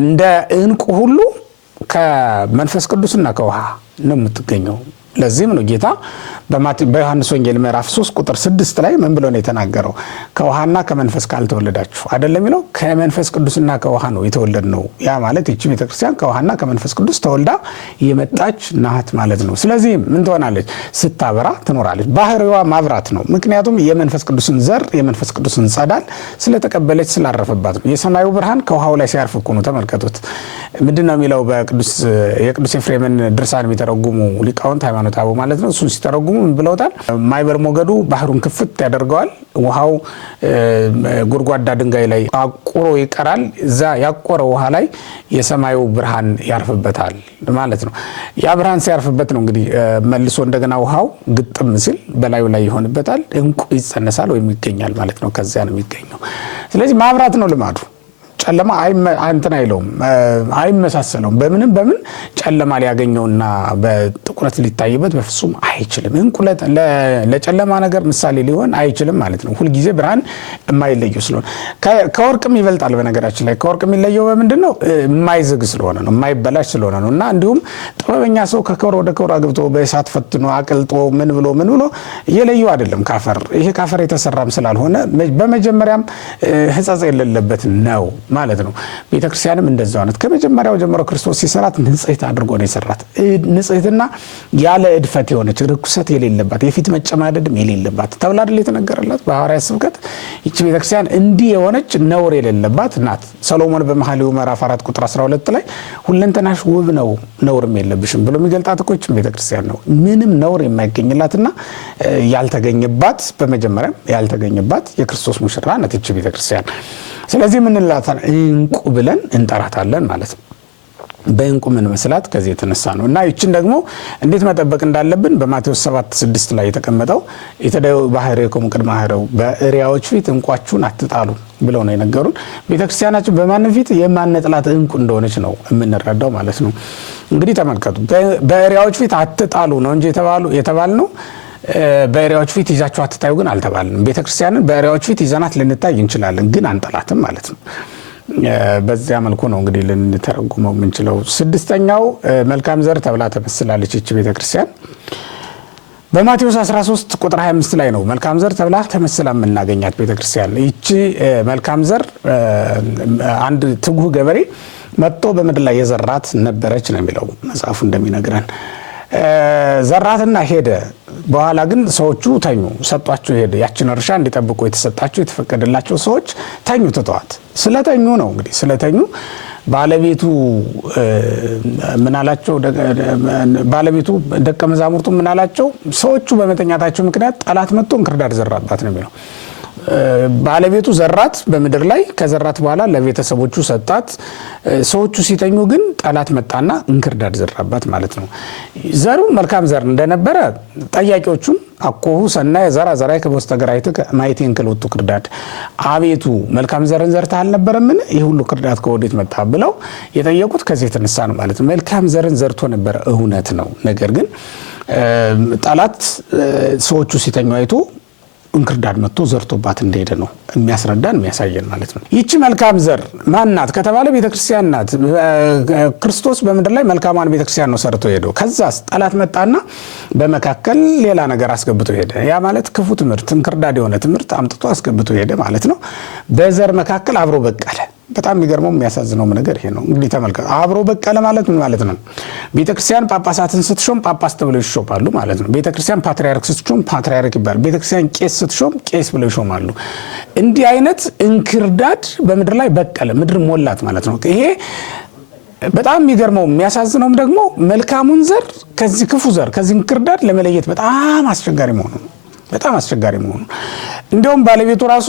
እንደ ዕንቁ ሁሉ ከመንፈስ ቅዱስና ከውሃ ነው የምትገኘው። ለዚህም ነው ጌታ በዮሐንስ ወንጌል ምዕራፍ 3 ቁጥር 6 ላይ ምን ብሎ ነው የተናገረው? ከውሃና ከመንፈስ ካልተወለዳችሁ አይደለም የሚለው፣ ከመንፈስ ቅዱስና ከውሃ ነው የተወለድነው። ያ ማለት ይህች ቤተክርስቲያን ከውሃና ከመንፈስ ቅዱስ ተወልዳ የመጣች ናት ማለት ነው። ስለዚህ ምን ትሆናለች? ስታበራ ትኖራለች። ባህሪዋ ማብራት ነው። ምክንያቱም የመንፈስ ቅዱስን ዘር የመንፈስ ቅዱስን ጸዳል ስለተቀበለች ስላረፈባት ነው። የሰማዩ ብርሃን ከውሃው ላይ ሲያርፍ እኮ ነው። ተመልከቱት። ምንድን ነው የሚለው? የቅዱስ ኤፍሬምን ድርሳን የሚተረጉሙ ሊቃውንት ሃይማኖተ አበው ማለት ነው። እሱን ሲተረጉሙ ምን ብለውታል? ማይበር ሞገዱ ባህሩን ክፍት ያደርገዋል። ውሃው ጎድጓዳ ድንጋይ ላይ አቁሮ ይቀራል። እዛ ያቆረ ውሃ ላይ የሰማዩ ብርሃን ያርፍበታል ማለት ነው። ያ ብርሃን ሲያርፍበት ነው እንግዲህ መልሶ እንደገና ውሃው ግጥም ሲል በላዩ ላይ ይሆንበታል። ዕንቁ ይጸነሳል ወይም ይገኛል ማለት ነው። ከዚያ ነው የሚገኘው። ስለዚህ ማብራት ነው ልማዱ። ጨለማ እንትን አይለውም፣ አይመሳሰለውም። በምን ጨለማ ሊያገኘውና በጥቁረት ሊታይበት በፍጹም አይችልም። ዕንቁ ለጨለማ ነገር ምሳሌ ሊሆን አይችልም ማለት ነው። ሁልጊዜ ብርሃን የማይለየው ስለሆነ ከወርቅም ይበልጣል። በነገራችን ላይ ከወርቅ የሚለየው በምንድን ነው? የማይዝግ ስለሆነ ነው፣ የማይበላሽ ስለሆነ ነው። እና እንዲሁም ጥበበኛ ሰው ከከወር ወደ ከወር አግብቶ በእሳት ፈትኖ አቅልጦ ምን ብሎ እየለየው አይደለም ካፈር። ይሄ ካፈር የተሰራም ስላልሆነ በመጀመሪያም ሕጸጽ የሌለበት ነው ማለት ነው። ቤተክርስቲያንም እንደዛው ናት። ከመጀመሪያው ጀምሮ ክርስቶስ ሲሰራት ንጽሕት አድርጎ ነው የሰራት። ንጽሕትና ያለ እድፈት የሆነች ርኩሰት የሌለባት የፊት መጨማደድም የሌለባት ተብላ አይደል የተነገረላት በሐዋርያት ስብከት። ይህች ቤተክርስቲያን እንዲህ የሆነች ነውር የሌለባት ናት። ሰሎሞን በመኃልየ ምዕራፍ 4 ቁጥር 12 ላይ ሁለንተናሽ ውብ ነው ነውርም የለብሽም ብሎ የሚገልጣት እኮ ይህች ቤተክርስቲያን ነው። ምንም ነውር የማይገኝላትና ያልተገኘባት በመጀመሪያም ያልተገኘባት የክርስቶስ ሙሽራ ናት ይህች ቤተክርስቲያን። ስለዚህ ምን እንላታለን? ዕንቁ ብለን እንጠራታለን ማለት ነው። በዕንቁ ምን መስላት ከዚህ የተነሳ ነው። እና ይችን ደግሞ እንዴት መጠበቅ እንዳለብን በማቴዎስ 7:6 ላይ የተቀመጠው የተደዩ ባህሬክሙ ቅድመ ኀረው፣ በእሪያዎች ፊት ዕንቋችሁን አትጣሉ ብለው ነው የነገሩን። ቤተክርስቲያናችን በማንም ፊት የማንጥላት ዕንቁ እንደሆነች ነው የምንረዳው ማለት ነው። እንግዲህ ተመልከቱ፣ በእሪያዎች ፊት አትጣሉ ነው እንጂ የተባልነው በእሪያዎች ፊት ይዛችሁ አትታዩ ግን አልተባልንም። ቤተክርስቲያንን በእሪያዎች ፊት ይዘናት ልንታይ እንችላለን ግን አንጠላትም ማለት ነው። በዚያ መልኩ ነው እንግዲህ ልንተረጉመው የምንችለው። ስድስተኛው መልካም ዘር ተብላ ተመስላለች ይህች ቤተክርስቲያን። በማቴዎስ 13 ቁጥር 25 ላይ ነው መልካም ዘር ተብላ ተመስላ የምናገኛት ቤተክርስቲያን። ይህች መልካም ዘር አንድ ትጉህ ገበሬ መጥቶ በምድር ላይ የዘራት ነበረች ነው የሚለው መጽሐፉ እንደሚነግረን። ዘራትና ሄደ። በኋላ ግን ሰዎቹ ተኙ፣ ሰጧቸው ሄደ። ያችን እርሻ እንዲጠብቁ የተሰጣቸው የተፈቀደላቸው ሰዎች ተኙ፣ ትተዋት። ስለተኙ ነው እንግዲህ ስለተኙ ባለቤቱ ምን አላቸው? ባለቤቱ ደቀ መዛሙርቱ ምን አላቸው? ሰዎቹ በመተኛታቸው ምክንያት ጠላት መጥቶ እንክርዳድ ዘራባት ነው የሚለው። ባለቤቱ ዘራት በምድር ላይ ከዘራት በኋላ ለቤተሰቦቹ ሰጣት። ሰዎቹ ሲተኙ ግን ጠላት መጣና እንክርዳድ ዘራባት ማለት ነው። ዘሩ መልካም ዘር እንደነበረ ጠያቂዎቹም አኮሁ ሰናየ ዘራ ዘራይ ከበስተገራይት ማይቴን ክልውቱ ክርዳድ፣ አቤቱ መልካም ዘርን ዘርተህ አልነበረምን? ይህ ሁሉ ክርዳድ ከወዴት መጣ ብለው የጠየቁት ከዚህ የተነሳ ነው ማለት ነው። መልካም ዘርን ዘርቶ ነበረ፣ እውነት ነው። ነገር ግን ጠላት ሰዎቹ ሲተኙ አይቶ እንክርዳድ መጥቶ ዘርቶባት እንደሄደ ነው የሚያስረዳን የሚያሳየን ማለት ነው። ይቺ መልካም ዘር ማን ናት ከተባለ ቤተክርስቲያን ናት። ክርስቶስ በምድር ላይ መልካሟን ቤተክርስቲያን ነው ሰርቶ ሄደው። ከዛስ ጠላት መጣና በመካከል ሌላ ነገር አስገብቶ ሄደ። ያ ማለት ክፉ ትምህርት፣ እንክርዳድ የሆነ ትምህርት አምጥቶ አስገብቶ ሄደ ማለት ነው። በዘር መካከል አብሮ በቀለ። በጣም የሚገርመው የሚያሳዝነው ነገር ይሄ ነው። እንግዲህ ተመልከቱ፣ አብሮ በቀለ ማለት ምን ማለት ነው? ቤተክርስቲያን ጳጳሳትን ስትሾም ጳጳስ ተብለው ይሾማሉ ማለት ነው። ቤተክርስቲያን ፓትሪያርክ ስትሾም ፓትሪያርክ ይባላል። ቤተክርስቲያን ቄስ ስትሾም ቄስ ብለው ይሾማሉ። እንዲህ አይነት እንክርዳድ በምድር ላይ በቀለ፣ ምድር ሞላት ማለት ነው። ይሄ በጣም የሚገርመው የሚያሳዝነውም ደግሞ መልካሙን ዘር ከዚህ ክፉ ዘር ከዚህ እንክርዳድ ለመለየት በጣም አስቸጋሪ መሆኑ ነው። በጣም አስቸጋሪ መሆኑ እንደውም ባለቤቱ ራሱ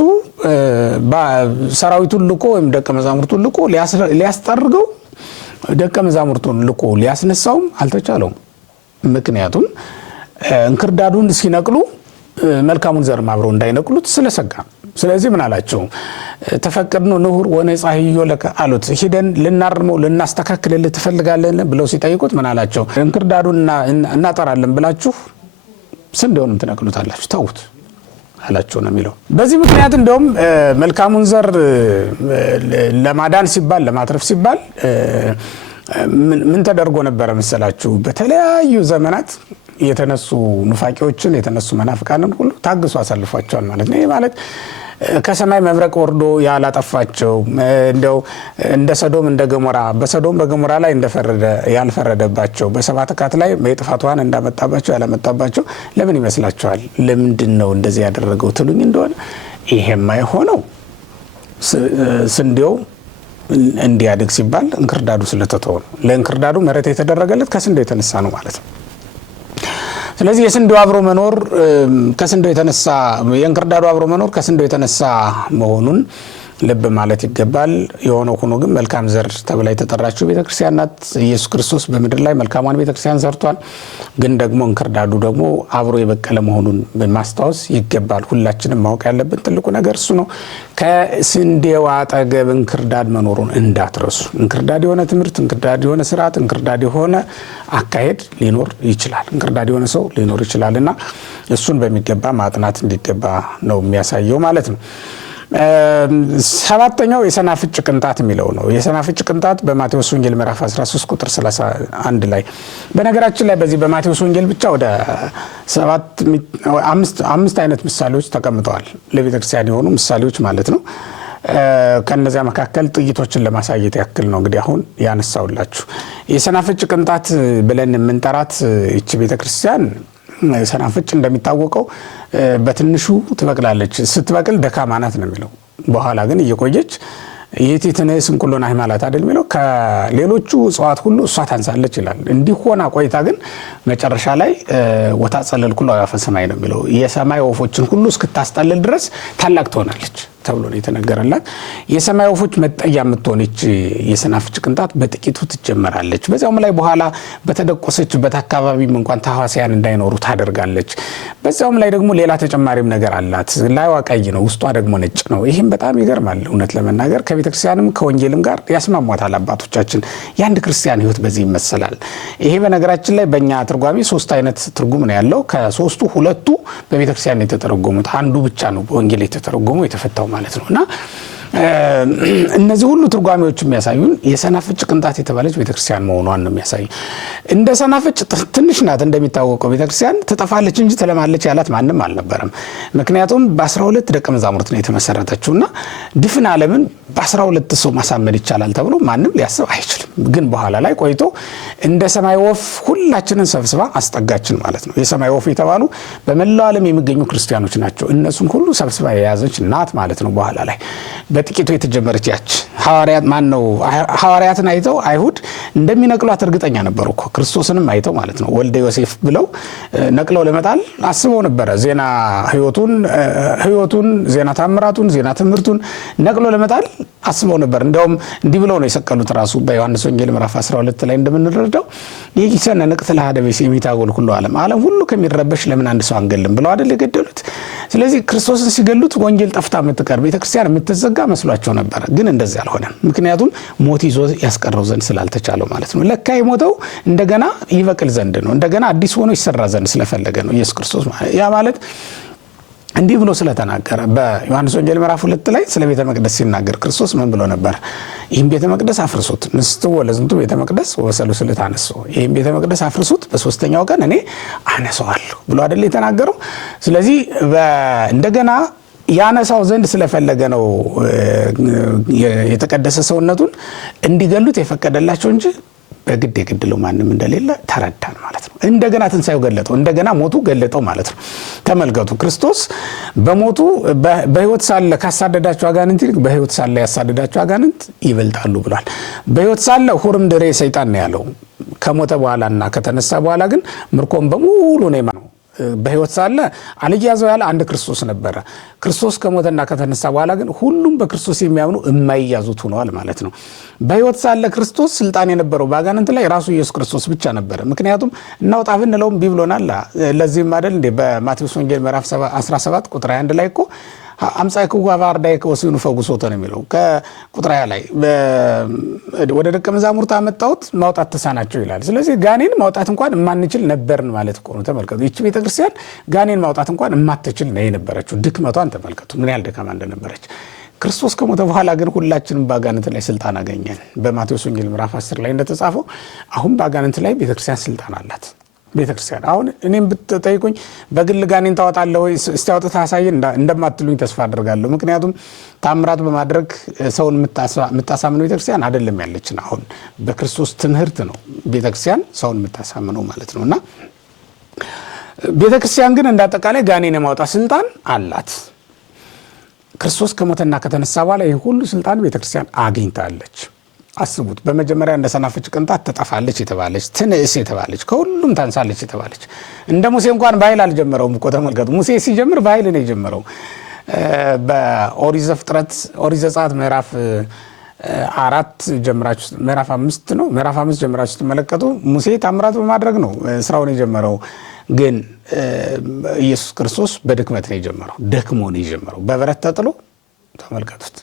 ሰራዊቱን ልኮ ወይም ደቀ መዛሙርቱን ልኮ ሊያስጠርገው ደቀ መዛሙርቱን ልኮ ሊያስነሳውም አልተቻለውም። ምክንያቱም እንክርዳዱን ሲነቅሉ መልካሙን ዘር አብረው እንዳይነቅሉት ስለሰጋ። ስለዚህ ምን አላቸው? ተፈቅድኑ ንሁር ወነጻህዮ ለከ አሉት። ሂደን ልናርመው ልናስተካክልልህ ትፈልጋለህ ብለው ሲጠይቁት ምን አላቸው? እንክርዳዱን እናጠራለን ብላችሁ ስንዴውንም ትነቅሉታላችሁ፣ ተውት አላቸው ነው የሚለው። በዚህ ምክንያት እንደውም መልካሙን ዘር ለማዳን ሲባል ለማትረፍ ሲባል ምን ተደርጎ ነበረ መሰላችሁ? በተለያዩ ዘመናት የተነሱ ኑፋቂዎችን የተነሱ መናፍቃንን ሁሉ ታግሶ አሳልፏቸዋል ማለት ነው። ይሄ ማለት ከሰማይ መብረቅ ወርዶ ያላጠፋቸው እንደው እንደ ሰዶም እንደ ገሞራ በሰዶም በገሞራ ላይ እንደፈረደ ያልፈረደባቸው በሰባት ካት ላይ የጥፋት ውሃን እንዳመጣባቸው ያላመጣባቸው ለምን ይመስላችኋል? ለምንድን ነው እንደዚህ ያደረገው ትሉኝ እንደሆነ ይሄማ የሆነው ስንዴው እንዲያድግ ሲባል እንክርዳዱ ስለተተወ ነው። ለእንክርዳዱ መሬት የተደረገለት ከስንዴው የተነሳ ነው ማለት ነው። ስለዚህ የስንዴው አብሮ መኖር ከስንዴው የተነሳ የእንክርዳዱ አብሮ መኖር ከስንዴው የተነሳ መሆኑን ልብ ማለት ይገባል። የሆነው ሆኖ ግን መልካም ዘር ተብላ የተጠራችው ቤተክርስቲያን ናት። ኢየሱስ ክርስቶስ በምድር ላይ መልካሟን ቤተክርስቲያን ዘርቷል። ግን ደግሞ እንክርዳዱ ደግሞ አብሮ የበቀለ መሆኑን ማስታወስ ይገባል። ሁላችንም ማወቅ ያለብን ትልቁ ነገር እሱ ነው። ከስንዴው አጠገብ እንክርዳድ መኖሩን እንዳትረሱ። እንክርዳድ የሆነ ትምህርት፣ እንክርዳድ የሆነ ስርዓት፣ እንክርዳድ የሆነ አካሄድ ሊኖር ይችላል። እንክርዳድ የሆነ ሰው ሊኖር ይችላልና እሱን በሚገባ ማጥናት እንዲገባ ነው የሚያሳየው ማለት ነው። ሰባተኛው የሰናፍጭ ቅንጣት የሚለው ነው። የሰናፍጭ ቅንጣት በማቴዎስ ወንጌል ምዕራፍ 13 ቁጥር 31 ላይ በነገራችን ላይ በዚህ በማቴዎስ ወንጌል ብቻ ወደ አምስት አይነት ምሳሌዎች ተቀምጠዋል። ለቤተክርስቲያን የሆኑ ምሳሌዎች ማለት ነው። ከነዚያ መካከል ጥቂቶችን ለማሳየት ያክል ነው እንግዲህ አሁን ያነሳውላችሁ። የሰናፍጭ ቅንጣት ብለን የምንጠራት ይቺ ቤተክርስቲያን ሰናፍጭ እንደሚታወቀው በትንሹ ትበቅላለች። ስትበቅል ደካማ ናት ነው የሚለው። በኋላ ግን እየቆየች የቲትነስ እንኩሎና ሃይማላት አይደል የሚለው ከሌሎቹ እጽዋት ሁሉ እሷ ታንሳለች ይላል። እንዲህ ሆና ቆይታ ግን መጨረሻ ላይ ወታጸለል ኩሉ አዕዋፈ ሰማይ ነው የሚለው። የሰማይ ወፎችን ሁሉ እስክታስጠልል ድረስ ታላቅ ትሆናለች ተብሎ ነው የተነገረላት። የሰማይ ወፎች መጠያ የምትሆነች የሰናፍጭ ቅንጣት በጥቂቱ ትጀመራለች። በዚያውም ላይ በኋላ በተደቆሰችበት አካባቢም እንኳን ተህዋሲያን እንዳይኖሩ ታደርጋለች። በዚያውም ላይ ደግሞ ሌላ ተጨማሪም ነገር አላት። ላይዋ ቀይ ነው፣ ውስጧ ደግሞ ነጭ ነው። ይህም በጣም ይገርማል። እውነት ለመናገር ከቤተክርስቲያንም ከወንጌልም ጋር ያስማሟታል አባቶቻችን። የአንድ ክርስቲያን ሕይወት በዚህ ይመሰላል። ይሄ በነገራችን ላይ በእኛ ትርጓሜ 3 አይነት ትርጉም ነው ያለው። ከ3ቱ 2ቱ በቤተክርስቲያን የተተረጎሙት፣ አንዱ ብቻ ነው በወንጌል የተተረጎመው የተፈታው ማለት ነው። እና እነዚህ ሁሉ ትርጓሜዎች የሚያሳዩን የሰናፍጭ ቅንጣት የተባለች ቤተክርስቲያን መሆኗን ነው የሚያሳዩ። እንደ ሰናፍጭ ትንሽ ናት እንደሚታወቀው ቤተክርስቲያን ትጠፋለች እንጂ ትለማለች ያላት ማንም አልነበረም። ምክንያቱም በ12 ደቀ መዛሙርት ነው የተመሰረተችውና ድፍን ዓለምን በ12 ሰው ማሳመን ይቻላል ተብሎ ማንም ሊያስብ አይችልም። ግን በኋላ ላይ ቆይቶ እንደ ሰማይ ወፍ ሁላችንን ሰብስባ አስጠጋችን ማለት ነው። የሰማይ ወፍ የተባሉ በመላው ዓለም የሚገኙ ክርስቲያኖች ናቸው። እነሱን ሁሉ ሰብስባ የያዘች ናት ማለት ነው። በኋላ ላይ በጥቂቱ የተጀመረች ያች ሐዋርያትን አይተው አይሁድ እንደሚነቅሏት እርግጠኛ ነበሩ እኮ ክርስቶስንም አይተው ማለት ነው። ወልደ ዮሴፍ ብለው ነቅለው ለመጣል አስበው ነበረ። ዜና ሕይወቱን ዜና ታምራቱን ዜና ትምህርቱን ነቅሎ ለመጣል አስበው ነበር። እንደውም እንዲህ ብለው ነው የሰቀሉት። ራሱ በዮሐንስ ወንጌል ምዕራፍ 12 ላይ እንደምንረዳው የጊሰነ ንቅት ለሃደበስ የሚታጎል ሁሉ ዓለም ሁሉ ከሚረበሽ ለምን አንድ ሰው አንገልም ብለው አይደል የገደሉት። ስለዚህ ክርስቶስን ሲገሉት ወንጌል ጠፍታ የምትቀር ቤተክርስቲያን የምትዘጋ መስሏቸው ነበረ። ግን እንደዚህ አልሆነም። ምክንያቱም ሞት ይዞ ያስቀረው ዘንድ ስላልተቻለው ማለት ነው። ለካ የሞተው እንደገና ይበቅል ዘንድ ነው። እንደገና አዲስ ሆኖ ይሰራ ዘንድ ስለፈለገ ነው ኢየሱስ ክርስቶስ ማለት። ያ ማለት እንዲህ ብሎ ስለተናገረ በዮሐንስ ወንጌል ምዕራፍ 2 ላይ ስለ ቤተ መቅደስ ሲናገር ክርስቶስ ምን ብሎ ነበር? ይህን ቤተ መቅደስ አፍርሱት ንስትዎ ለዝንቱ ቤተ መቅደስ ወበሰሉስ ዕለት አነሳው። ይህን ቤተ መቅደስ አፍርሱት በሶስተኛው ቀን እኔ አነሳዋለሁ ብሎ አይደል የተናገረው። ስለዚህ እንደገና ያነሳው ዘንድ ስለፈለገ ነው የተቀደሰ ሰውነቱን እንዲገሉት የፈቀደላቸው እንጂ በግድ የግድለው ማንም እንደሌለ ተረዳን ማለት ነው። እንደገና ትንሣኤው ገለጠው፣ እንደገና ሞቱ ገለጠው ማለት ነው። ተመልከቱ፣ ክርስቶስ በሞቱ በሕይወት ሳለ ካሳደዳቸው አጋንንት ይልቅ በሕይወት ሳለ ያሳደዳቸው አጋንንት ይበልጣሉ ብሏል። በሕይወት ሳለ ሁርም ድሬ ሰይጣን ነው ያለው። ከሞተ በኋላና ከተነሳ በኋላ ግን ምርኮም በሙሉ ነው የማነው። በሕይወት ሳለ አልያዘው ያለ አንድ ክርስቶስ ነበረ። ክርስቶስ ከሞተና ከተነሳ በኋላ ግን ሁሉም በክርስቶስ የሚያምኑ የማይያዙት ሆነዋል ማለት ነው። በሕይወት ሳለ ክርስቶስ ስልጣን የነበረው በአጋንንት ላይ ራሱ ኢየሱስ ክርስቶስ ብቻ ነበረ። ምክንያቱም እናውጣ ብንለውም ቢብሎናል። ለዚህም አይደል እንዴ በማቴዎስ ወንጌል ምዕራፍ 17 ቁጥር 21 ላይ እኮ አምጻእክዋ በአርዳኢከ ወሲኑ ፈውሶተ ነው የሚለው። ከቁጥር 20 ላይ ወደ ደቀ መዛሙርት አመጣሁት ማውጣት ተሳናቸው ይላል። ስለዚህ ጋኔን ማውጣት እንኳን የማንችል ነበርን ማለት እኮ ነው። ተመልከቱ፣ ይህች ቤተክርስቲያን ጋኔን ማውጣት እንኳን የማትችል ነው የነበረችው። ድክመቷን ተመልከቱ፣ ምን ያህል ደካማ እንደነበረች። ክርስቶስ ከሞተ በኋላ ግን ሁላችንም በአጋንንት ላይ ስልጣን አገኘን። በማቴዎስ ወንጌል ምዕራፍ 10 ላይ እንደተጻፈው አሁን በአጋንንት ላይ ቤተክርስቲያን ስልጣን አላት። ቤተክርስቲያን አሁን እኔም ብትጠይቁኝ በግል ጋኔን ታወጣለህ ወይ እስቲ አውጥተህ አሳየን እንደማትሉኝ ተስፋ አድርጋለሁ። ምክንያቱም ታምራት በማድረግ ሰውን የምታሳምነው ቤተክርስቲያን አይደለም ያለችን። አሁን በክርስቶስ ትምህርት ነው ቤተክርስቲያን ሰውን የምታሳምነው ማለት ነውና ቤተክርስቲያን ግን እንዳጠቃላይ ጋኔን የማውጣት ስልጣን አላት። ክርስቶስ ከሞተና ከተነሳ በኋላ ይህ ሁሉ ስልጣን ቤተክርስቲያን አግኝታለች። አስቡት፣ በመጀመሪያ እንደ ሰናፍጭ ቅንጣት ትጠፋለች የተባለች ትንእስ የተባለች ከሁሉም ታንሳለች የተባለች እንደ ሙሴ እንኳን በኃይል አልጀመረውም እኮ ተመልከቱ። ሙሴ ሲጀምር በኃይል ነው የጀመረው። በኦሪት ዘፍጥረት ኦሪት ዘጸአት ምዕራፍ 4 ጀምራችሁ ምዕራፍ 5 ነው ምዕራፍ 5 ጀምራችሁ ስትመለከቱ ሙሴ ታምራት በማድረግ ነው ስራውን የጀመረው። ግን ኢየሱስ ክርስቶስ በድክመት ነው የጀመረው። ደክሞ ነው የጀመረው። በበረት ተጥሎ ተመልከቱት፣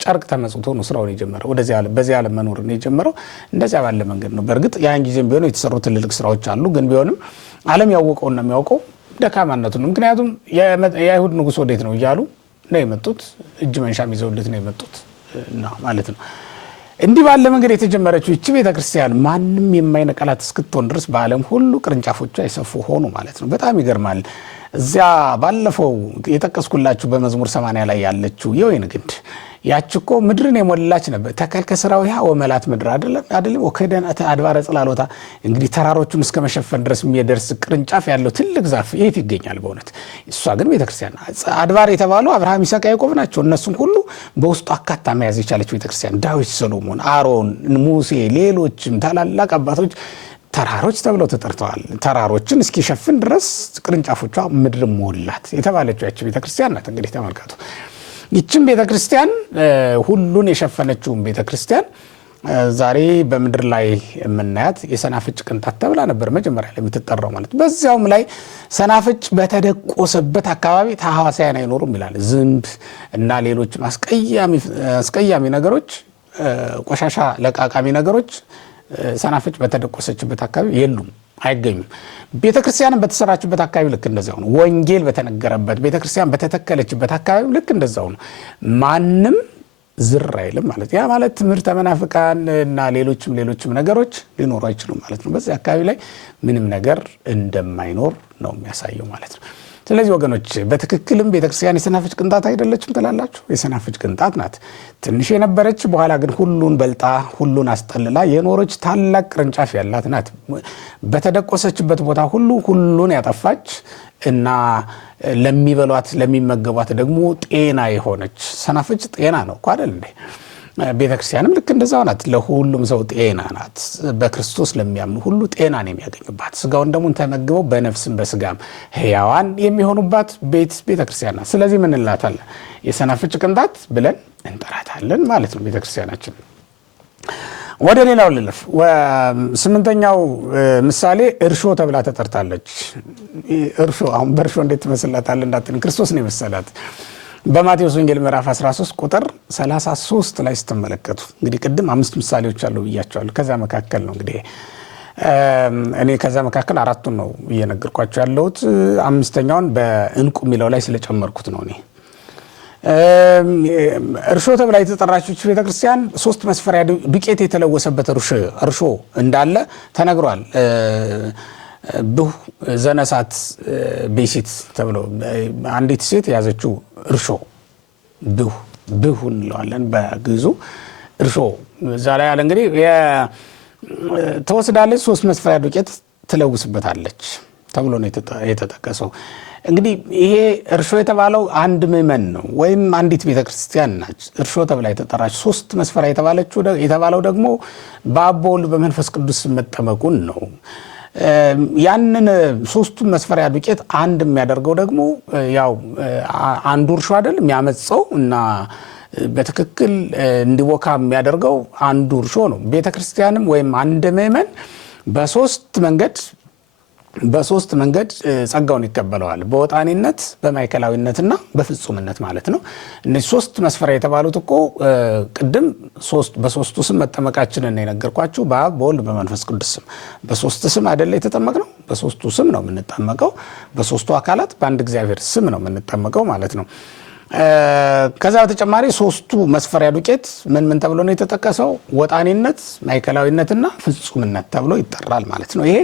ጨርቅ ተመጽቶ ነው ስራውን የጀመረው። በዚህ ዓለም መኖር ነው የጀመረው። እንደዚያ ባለ መንገድ ነው። በእርግጥ ያን ጊዜም ቢሆን የተሰሩ ትልልቅ ስራዎች አሉ። ግን ቢሆንም ዓለም ያወቀውና የሚያውቀው ደካማነቱ ነው። ምክንያቱም የአይሁድ ንጉሥ ወዴት ነው እያሉ ነው የመጡት። እጅ መንሻም ይዘውለት ነው የመጡት ማለት ነው። እንዲህ ባለ መንገድ የተጀመረችው ይህች ቤተክርስቲያን ማንም የማይነቀላት እስክትሆን ድረስ በዓለም ሁሉ ቅርንጫፎቿ የሰፉ ሆኑ ማለት ነው። በጣም ይገርማል። እዚያ ባለፈው የጠቀስኩላችሁ በመዝሙር 80 ላይ ያለችው የወይን ግንድ ያችኮ ምድርን የሞላች ነበር። ተከልከ ስራው ያ ወመላት ምድር አይደለም ወከደናተ አድባረ ጽላሎታ። እንግዲህ ተራሮቹን እስከ መሸፈን ድረስ የሚደርስ ቅርንጫፍ ያለው ትልቅ ዛፍ የት ይገኛል በእውነት? እሷ ግን ቤተክርስቲያን አድባር የተባሉ አብርሃም፣ ይስሐቅ፣ ያዕቆብ ናቸው። እነሱም ሁሉ በውስጡ አካታ መያዝ የቻለች ቤተክርስቲያን ዳዊት፣ ሰሎሞን፣ አሮን፣ ሙሴ፣ ሌሎችም ታላላቅ አባቶች ተራሮች ተብለው ተጠርተዋል። ተራሮችን እስኪሸፍን ድረስ ቅርንጫፎቿ ምድር ሞላት የተባለችው ያቺ ቤተክርስቲያን ናት። እንግዲህ ተመልከቱ፣ ይህችን ቤተክርስቲያን ሁሉን የሸፈነችውን ቤተክርስቲያን ዛሬ በምድር ላይ የምናያት የሰናፍጭ ቅንጣት ተብላ ነበር መጀመሪያ ላይ የምትጠራው ማለት። በዚያውም ላይ ሰናፍጭ በተደቆሰበት አካባቢ ተሐዋስያን አይኖሩም ይላል። ዝንብ እና ሌሎች አስቀያሚ ነገሮች፣ ቆሻሻ ለቃቃሚ ነገሮች ሰናፍጭ በተደቆሰችበት አካባቢ የሉም፣ አይገኙም። ቤተክርስቲያንም በተሰራችበት አካባቢ ልክ እንደዛው ነው። ወንጌል በተነገረበት ቤተክርስቲያን በተተከለችበት አካባቢ ልክ እንደዛው ነው። ማንም ዝር አይልም ማለት። ያ ማለት ትምህርተ መናፍቃን እና ሌሎችም ነገሮች ሊኖሩ አይችሉም ማለት ነው። በዚህ አካባቢ ላይ ምንም ነገር እንደማይኖር ነው የሚያሳየው ማለት ነው። ስለዚህ ወገኖች በትክክልም ቤተክርስቲያን የሰናፍጭ ቅንጣት አይደለችም ትላላችሁ? የሰናፍጭ ቅንጣት ናት። ትንሽ የነበረች በኋላ ግን ሁሉን በልጣ ሁሉን አስጠልላ የኖረች ታላቅ ቅርንጫፍ ያላት ናት። በተደቆሰችበት ቦታ ሁሉን ያጠፋች እና ለሚበሏት ለሚመገቧት ደግሞ ጤና የሆነች ሰናፍጭ ጤና ነው እኮ አይደል እንዴ? ቤተክርስቲያንም ልክ እንደዛው ናት። ለሁሉም ሰው ጤና ናት። በክርስቶስ ለሚያምኑ ሁሉ ጤናን የሚያገኙባት ስጋውን ደሙን ተመግበው በነፍስም በስጋም ሕያዋን የሚሆኑባት ቤተክርስቲያን ናት። ስለዚህ ምን እንላታለን? የሰናፍጭ ቅንጣት ብለን እንጠራታለን ማለት ነው ቤተክርስቲያናችን። ወደ ሌላው ልለፍ። 8ኛው ምሳሌ እርሾ ተብላ ተጠርታለች። እርሾ አሁን በእርሾ እንዴት ትመስላታል እንዳትል ክርስቶስ ነው የመሰላት። በማቴዎስ ወንጌል ምዕራፍ 13 ቁጥር 33 ላይ ስትመለከቱ እንግዲህ ቅድም 5 ምሳሌዎች አሉ ብያቸዋለሁ። ከዛ መካከል ነው እንግዲህ እኔ ከዛ መካከል 4ቱን ነው እየነገርኳቸው ያለሁት። 5ኛውን በእንቁ የሚለው ላይ ስለጨመርኩት ነው እኔ። እርሾ ተብላ የተጠራችው ቤተክርስቲያን 3 መስፈሪያ ዱቄት የተለወሰበት እርሾ እንዳለ ተነግሯል። ብሁ ዘነሳት ቤሲት ተብሎ አንዲት ሴት ያዘችው እርሾ ብሁ እንለዋለን በግዕዙ እርሾ። እዛ ላይ ያለ እንግዲህ ተወስዳለች 3 መስፈሪያ ዱቄት ትለውስበታለች ተብሎ ነው የተጠቀሰው። እንግዲህ ይሄ እርሾ የተባለው አንድ ምእመን ነው ወይም አንዲት ቤተክርስቲያን ናች። እርሾ ተብላ የተጠራች 3 መስፈሪያ የተባለው ደግሞ በአብ በወልድ በመንፈስ ቅዱስ መጠመቁን ነው። ያንን 3ቱን መስፈሪያ ዱቄት አንድ የሚያደርገው ደግሞ ያው አንዱ እርሾ አይደል የሚያመጸው እና በትክክል እንዲቦካ የሚያደርገው አንዱ እርሾ ነው። ቤተክርስቲያንም ወይም አንድ ምእመን በሶስት መንገድ ጸጋውን ይቀበለዋል። በወጣኒነት፣ በማይከላዊነትና በፍጹምነት ማለት ነው። እነዚህ 3 መስፈሪያ የተባሉት እኮ ቅድም በ3ቱ ስም መጠመቃችንን የነገርኳችሁ በአብ በወልድ በመንፈስ ቅዱስ ስም። በ3 ስም አይደለ የተጠመቅነው? በ3ቱ ስም ነው የምንጠመቀው። በ3ቱ አካላት በአንድ እግዚአብሔር ስም ነው የምንጠመቀው ማለት ነው። ከዛ በተጨማሪ 3ቱ መስፈሪያ ዱቄት ምን ተብሎ ነው የተጠቀሰው? ወጣኒነት፣ ማይከላዊነትና ፍጹምነት ተብሎ ይጠራል ማለት ነው። ይሄ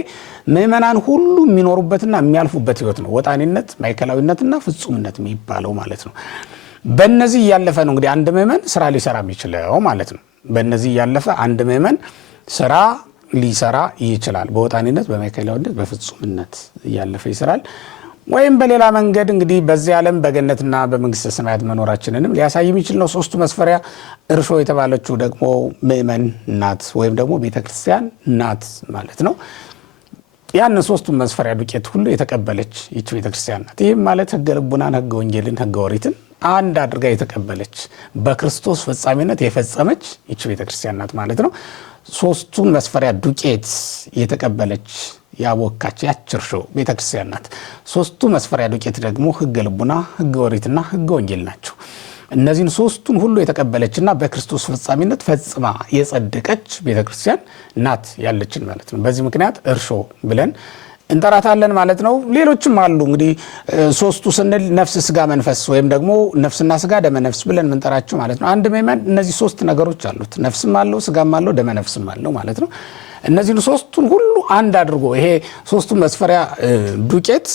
ምእመናን ሁሉ የሚኖሩበትና የሚያልፉበት ህይወት ነው። ወጣኒነት፣ ማይከላዊነትና ፍጹምነት የሚባለው ማለት ነው። በእነዚህ እያለፈ ነው እንግዲህ አንድ ምእመን ስራ ሊሰራ የሚችለው ማለት ነው። በእነዚህ እያለፈ አንድ ምእመን ስራ ሊሰራ ይችላል። በወጣኒነት፣ በማይከላዊነት፣ በፍጹምነት እያለፈ ይሰራል። ወይም በሌላ መንገድ እንግዲህ በዚህ ዓለም በገነትና በመንግስተ ሰማያት መኖራችንንም ሊያሳይ የሚችል ነው። 3ቱ መስፈሪያ እርሾ የተባለችው ደግሞ ምእመን ናት ወይም ደግሞ ቤተክርስቲያን ናት ማለት ነው። ያን 3ቱን መስፈሪያ ዱቄት ሁሉ የተቀበለች ይህች ቤተክርስቲያን ናት። ይህም ማለት ህገ ልቡናን፣ ህገ ወንጌልን፣ ህገ ኦሪትን አንድ አድርጋ የተቀበለች በክርስቶስ ፈጻሚነት የፈጸመች ይህች ቤተክርስቲያን ናት ማለት ነው። 3ቱን መስፈሪያ ዱቄት የተቀበለች ያቦካች ያች እርሾ ቤተክርስቲያን ናት። 3ቱ መስፈሪያ ዱቄት ደግሞ ህገ ልቡና፣ ህገ ኦሪትና ህገ ወንጌል ናቸው። እነዚህን 3ቱን ሁሉ የተቀበለችና በክርስቶስ ፈጻሚነት ፈጽማ የጸደቀች ቤተክርስቲያን ናት ያለችን ማለት ነው። በዚህ ምክንያት እርሾ ብለን እንጠራታለን ማለት ነው። ሌሎችም አሉ እንግዲህ 3ቱ ስንል ነፍስ፣ ስጋ፣ መንፈስ ወይም ደግሞ ነፍስና ስጋ ደመ ነፍስ ብለን የምንጠራቸው ማለት ነው። አንድ ምእመን እነዚህ 3 ነገሮች አሉት። ነፍስም አለው፣ ስጋም አለው፣ ደመ ነፍስም አለው ማለት ነው። እነዚህን 3ቱን ሁሉ አንድ አድርጎ ይሄ 3ቱን መስፈሪያ ዱቄት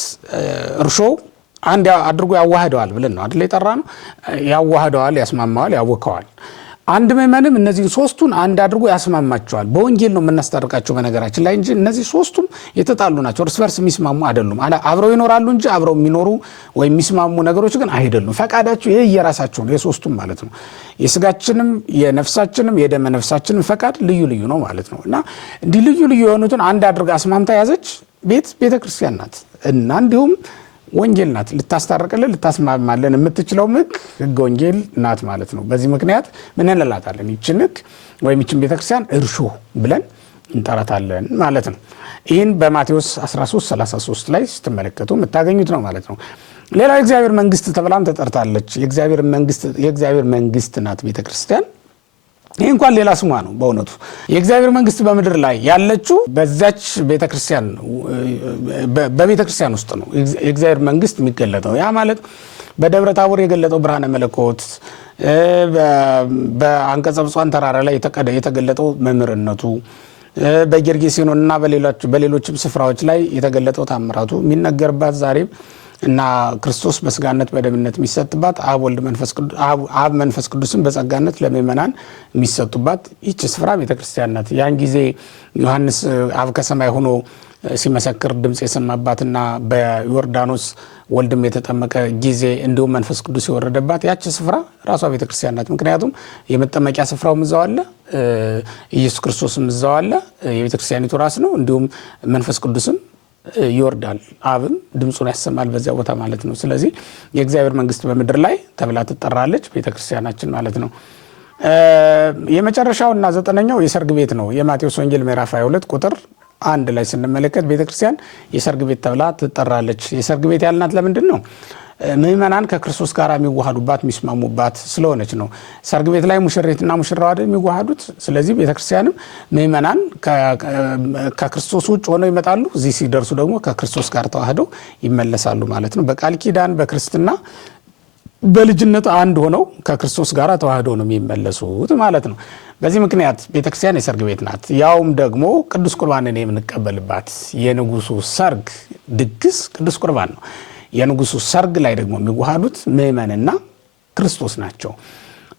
እርሾ አንድ አድርጎ ያዋህደዋል ብለን ነው አይደል የጠራ ነው። ያዋህደዋል፣ ያስማማዋል፣ ያወከዋል። አንድ ምእመንም እነዚህን 3ቱን አንድ አድርጎ ያስማማቸዋል። በወንጌል ነው የምናስታርቃቸው በነገራችን ላይ እንጂ እነዚህ 3ቱም የተጣሉ ናቸው። እርስ በርስ የሚስማሙ አይደሉም። አብረው ይኖራሉ እንጂ አብረው የሚኖሩ ወይም የሚስማሙ ነገሮች ግን አይደሉም። ፈቃዳቸው ይሄ የራሳቸው ነው፣ የ3ቱም ማለት ነው። የስጋችንም የነፍሳችንም የደመ ነፍሳችንም ፈቃድ ልዩ ልዩ ነው ማለት ነው። እና እንዲህ ልዩ ልዩ የሆኑትን አንድ አድርጋ አስማምታ ያዘች ቤተክርስቲያን ናት። እና እንዲሁም ወንጌል ናት። ልታስታርቅልን ልታስማማልን የምትችለው ሕገ ወንጌል ናት ማለት ነው። በዚህ ምክንያት ምን እንላታለን? ይችን ሕግ ወይም ይችን ቤተክርስቲያን እርሾ ብለን እንጠራታለን ማለት ነው። ይህን በማቴዎስ 13:33 ላይ ስትመለከቱ የምታገኙት ነው ማለት ነው። ሌላው የእግዚአብሔር መንግስት ተብላም ተጠርታለች። የእግዚአብሔር መንግስት ናት ቤተክርስቲያን። ይህ እንኳን ሌላ ስሟ ነው። በእውነቱ የእግዚአብሔር መንግስት በምድር ላይ ያለችው በዛች ቤተክርስቲያን በቤተክርስቲያን ውስጥ ነው የእግዚአብሔር መንግስት የሚገለጠው። ያ ማለት በደብረ ታቦር የገለጠው ብርሃነ መለኮት፣ በአንቀጸ ብፁዓን ተራራ ላይ የተገለጠው መምህርነቱ፣ በጌርጌሴኖን እና በሌሎችም ስፍራዎች ላይ የተገለጠው ታምራቱ የሚነገርባት ዛሬም እና ክርስቶስ በስጋነት በደምነት የሚሰጥባት አብ መንፈስ ቅዱስን በጸጋነት ለምእመናን የሚሰጡባት ይህች ስፍራ ቤተክርስቲያን ናት። ያን ጊዜ ዮሐንስ አብ ከሰማይ ሆኖ ሲመሰክር ድምፅ የሰማባትና በዮርዳኖስ ወልድም የተጠመቀ ጊዜ እንዲሁም መንፈስ ቅዱስ የወረደባት ያች ስፍራ ራሷ ቤተክርስቲያን ናት። ምክንያቱም የመጠመቂያ ስፍራውም እዛው አለ፣ ኢየሱስ ክርስቶስም እዛው አለ፣ የቤተክርስቲያኒቱ ራስ ነው። እንዲሁም መንፈስ ቅዱስም ይወርዳል፣ አብም ድምፁን ያሰማል በዚያ ቦታ ማለት ነው። ስለዚህ የእግዚአብሔር መንግስት በምድር ላይ ተብላ ትጠራለች ቤተክርስቲያናችን ማለት ነው። የመጨረሻውና 9ኛው የሰርግ ቤት ነው። የማቴዎስ ወንጌል ምዕራፍ 22 ቁጥር 1 ላይ ስንመለከት ቤተክርስቲያን የሰርግ ቤት ተብላ ትጠራለች። የሰርግ ቤት ያልናት ለምንድን ነው? ምእመናን ከክርስቶስ ጋር የሚዋሃዱባት የሚስማሙባት ስለሆነች ነው። ሰርግ ቤት ላይ ሙሽሪትና ሙሽራው አይደል የሚዋሃዱት። ስለዚህ ቤተክርስቲያንም ምእመናን ከክርስቶስ ውጭ ሆነው ይመጣሉ፣ እዚህ ሲደርሱ ደግሞ ከክርስቶስ ጋር ተዋህደው ይመለሳሉ ማለት ነው። በቃል ኪዳን በክርስትና በልጅነት አንድ ሆነው ከክርስቶስ ጋር ተዋህደው ነው የሚመለሱት ማለት ነው። በዚህ ምክንያት ቤተክርስቲያን የሰርግ ቤት ናት። ያውም ደግሞ ቅዱስ ቁርባንን የምንቀበልባት የንጉሱ ሰርግ ድግስ ቅዱስ ቁርባን ነው። የንጉሱ ሰርግ ላይ ደግሞ የሚዋሃዱት ምእመንና ክርስቶስ ናቸው።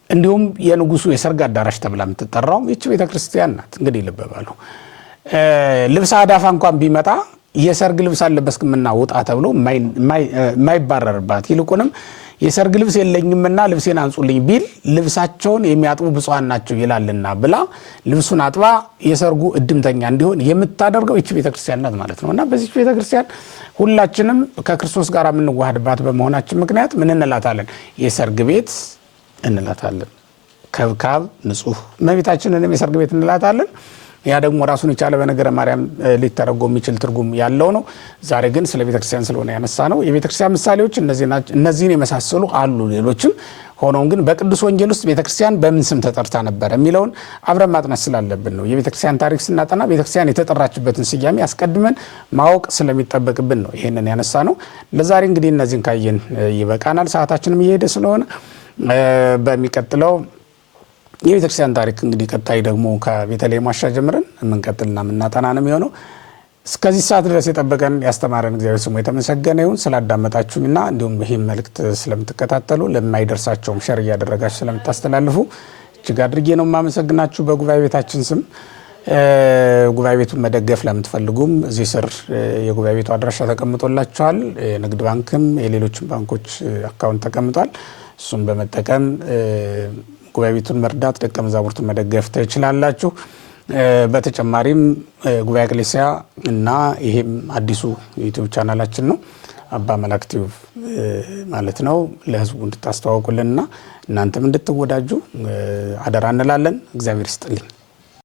እንዲሁም የንጉሱ የሰርግ አዳራሽ ተብላ የምትጠራው ይህች ቤተክርስቲያን ናት። እንግዲህ ልብ በሉ። ልብሰ አዳፋ እንኳን ቢመጣ የሰርግ ልብስ አለበስክምና ውጣ ተብሎ የማይባረርባት ይልቁንም የሰርግ ልብስ የለኝምና ልብሴን አንጹልኝ ቢል ልብሳቸውን የሚያጥቡ ብፁዓን ናቸው ይላልና ብላ ልብሱን አጥባ የሰርጉ እድምተኛ እንዲሆን የምታደርገው ይህች ቤተክርስቲያን ናት ማለት ነው። እና በዚህ ቤተክርስቲያን ሁላችንም ከክርስቶስ ጋር የምንዋሃድባት በመሆናችን ምክንያት ምን እንላታለን? የሰርግ ቤት እንላታለን። ከብካብ ንጹህ እመቤታችንንም የሰርግ ቤት እንላታለን። ያ ደግሞ ራሱን የቻለ በነገረ ማርያም ሊተረጎም የሚችል ትርጉም ያለው ነው። ዛሬ ግን ስለ ቤተክርስቲያን ስለሆነ ያነሳ ነው። የቤተክርስቲያን ምሳሌዎች እነዚህን የመሳሰሉ አሉ ሌሎችም። ሆኖም ግን በቅዱስ ወንጌል ውስጥ ቤተክርስቲያን በምን ስም ተጠርታ ነበር የሚለውን አብረን ማጥናት ስላለብን ነው። የቤተክርስቲያን ታሪክ ስናጠና ቤተክርስቲያን የተጠራችበትን ስያሜ አስቀድመን ማወቅ ስለሚጠበቅብን ነው ይህንን ያነሳ ነው። ለዛሬ እንግዲህ እነዚህን ካየን ይበቃናል። ሰዓታችንም እየሄደ ስለሆነ በሚቀጥለው የቤተክርስቲያን ታሪክ እንግዲህ ቀጣይ ደግሞ ከቤተልሔም ዋሻ ጀምረን የምንቀጥልና የምናጠና ነው የሚሆነው። እስከዚህ ሰዓት ድረስ የጠበቀን ያስተማረን እግዚአብሔር ስሙ የተመሰገነ ይሁን። ስላዳመጣችሁኝና እንዲሁም ይህን መልእክት ስለምትከታተሉ ለማይደርሳቸውም ሸር እያደረጋችሁ ስለምታስተላልፉ እጅግ አድርጌ ነው የማመሰግናችሁ በጉባኤ ቤታችን ስም። ጉባኤ ቤቱን መደገፍ ለምትፈልጉም እዚህ ስር የጉባኤ ቤቱ አድራሻ ተቀምጦላችኋል። የንግድ ባንክም የሌሎችም ባንኮች አካውንት ተቀምጧል። እሱም በመጠቀም ጉባኤ ቤቱን መርዳት ደቀ መዛሙርቱን መደገፍ ትችላላችሁ። በተጨማሪም ጉባኤ ኤክሌሲያ እና ይሄም አዲሱ ዩቲዩብ ቻናላችን ነው አባ መላክ ቲዩብ ማለት ነው ለህዝቡ እንድታስተዋውቁልንና እናንተም እንድትወዳጁ አደራ እንላለን። እግዚአብሔር ይስጥልኝ።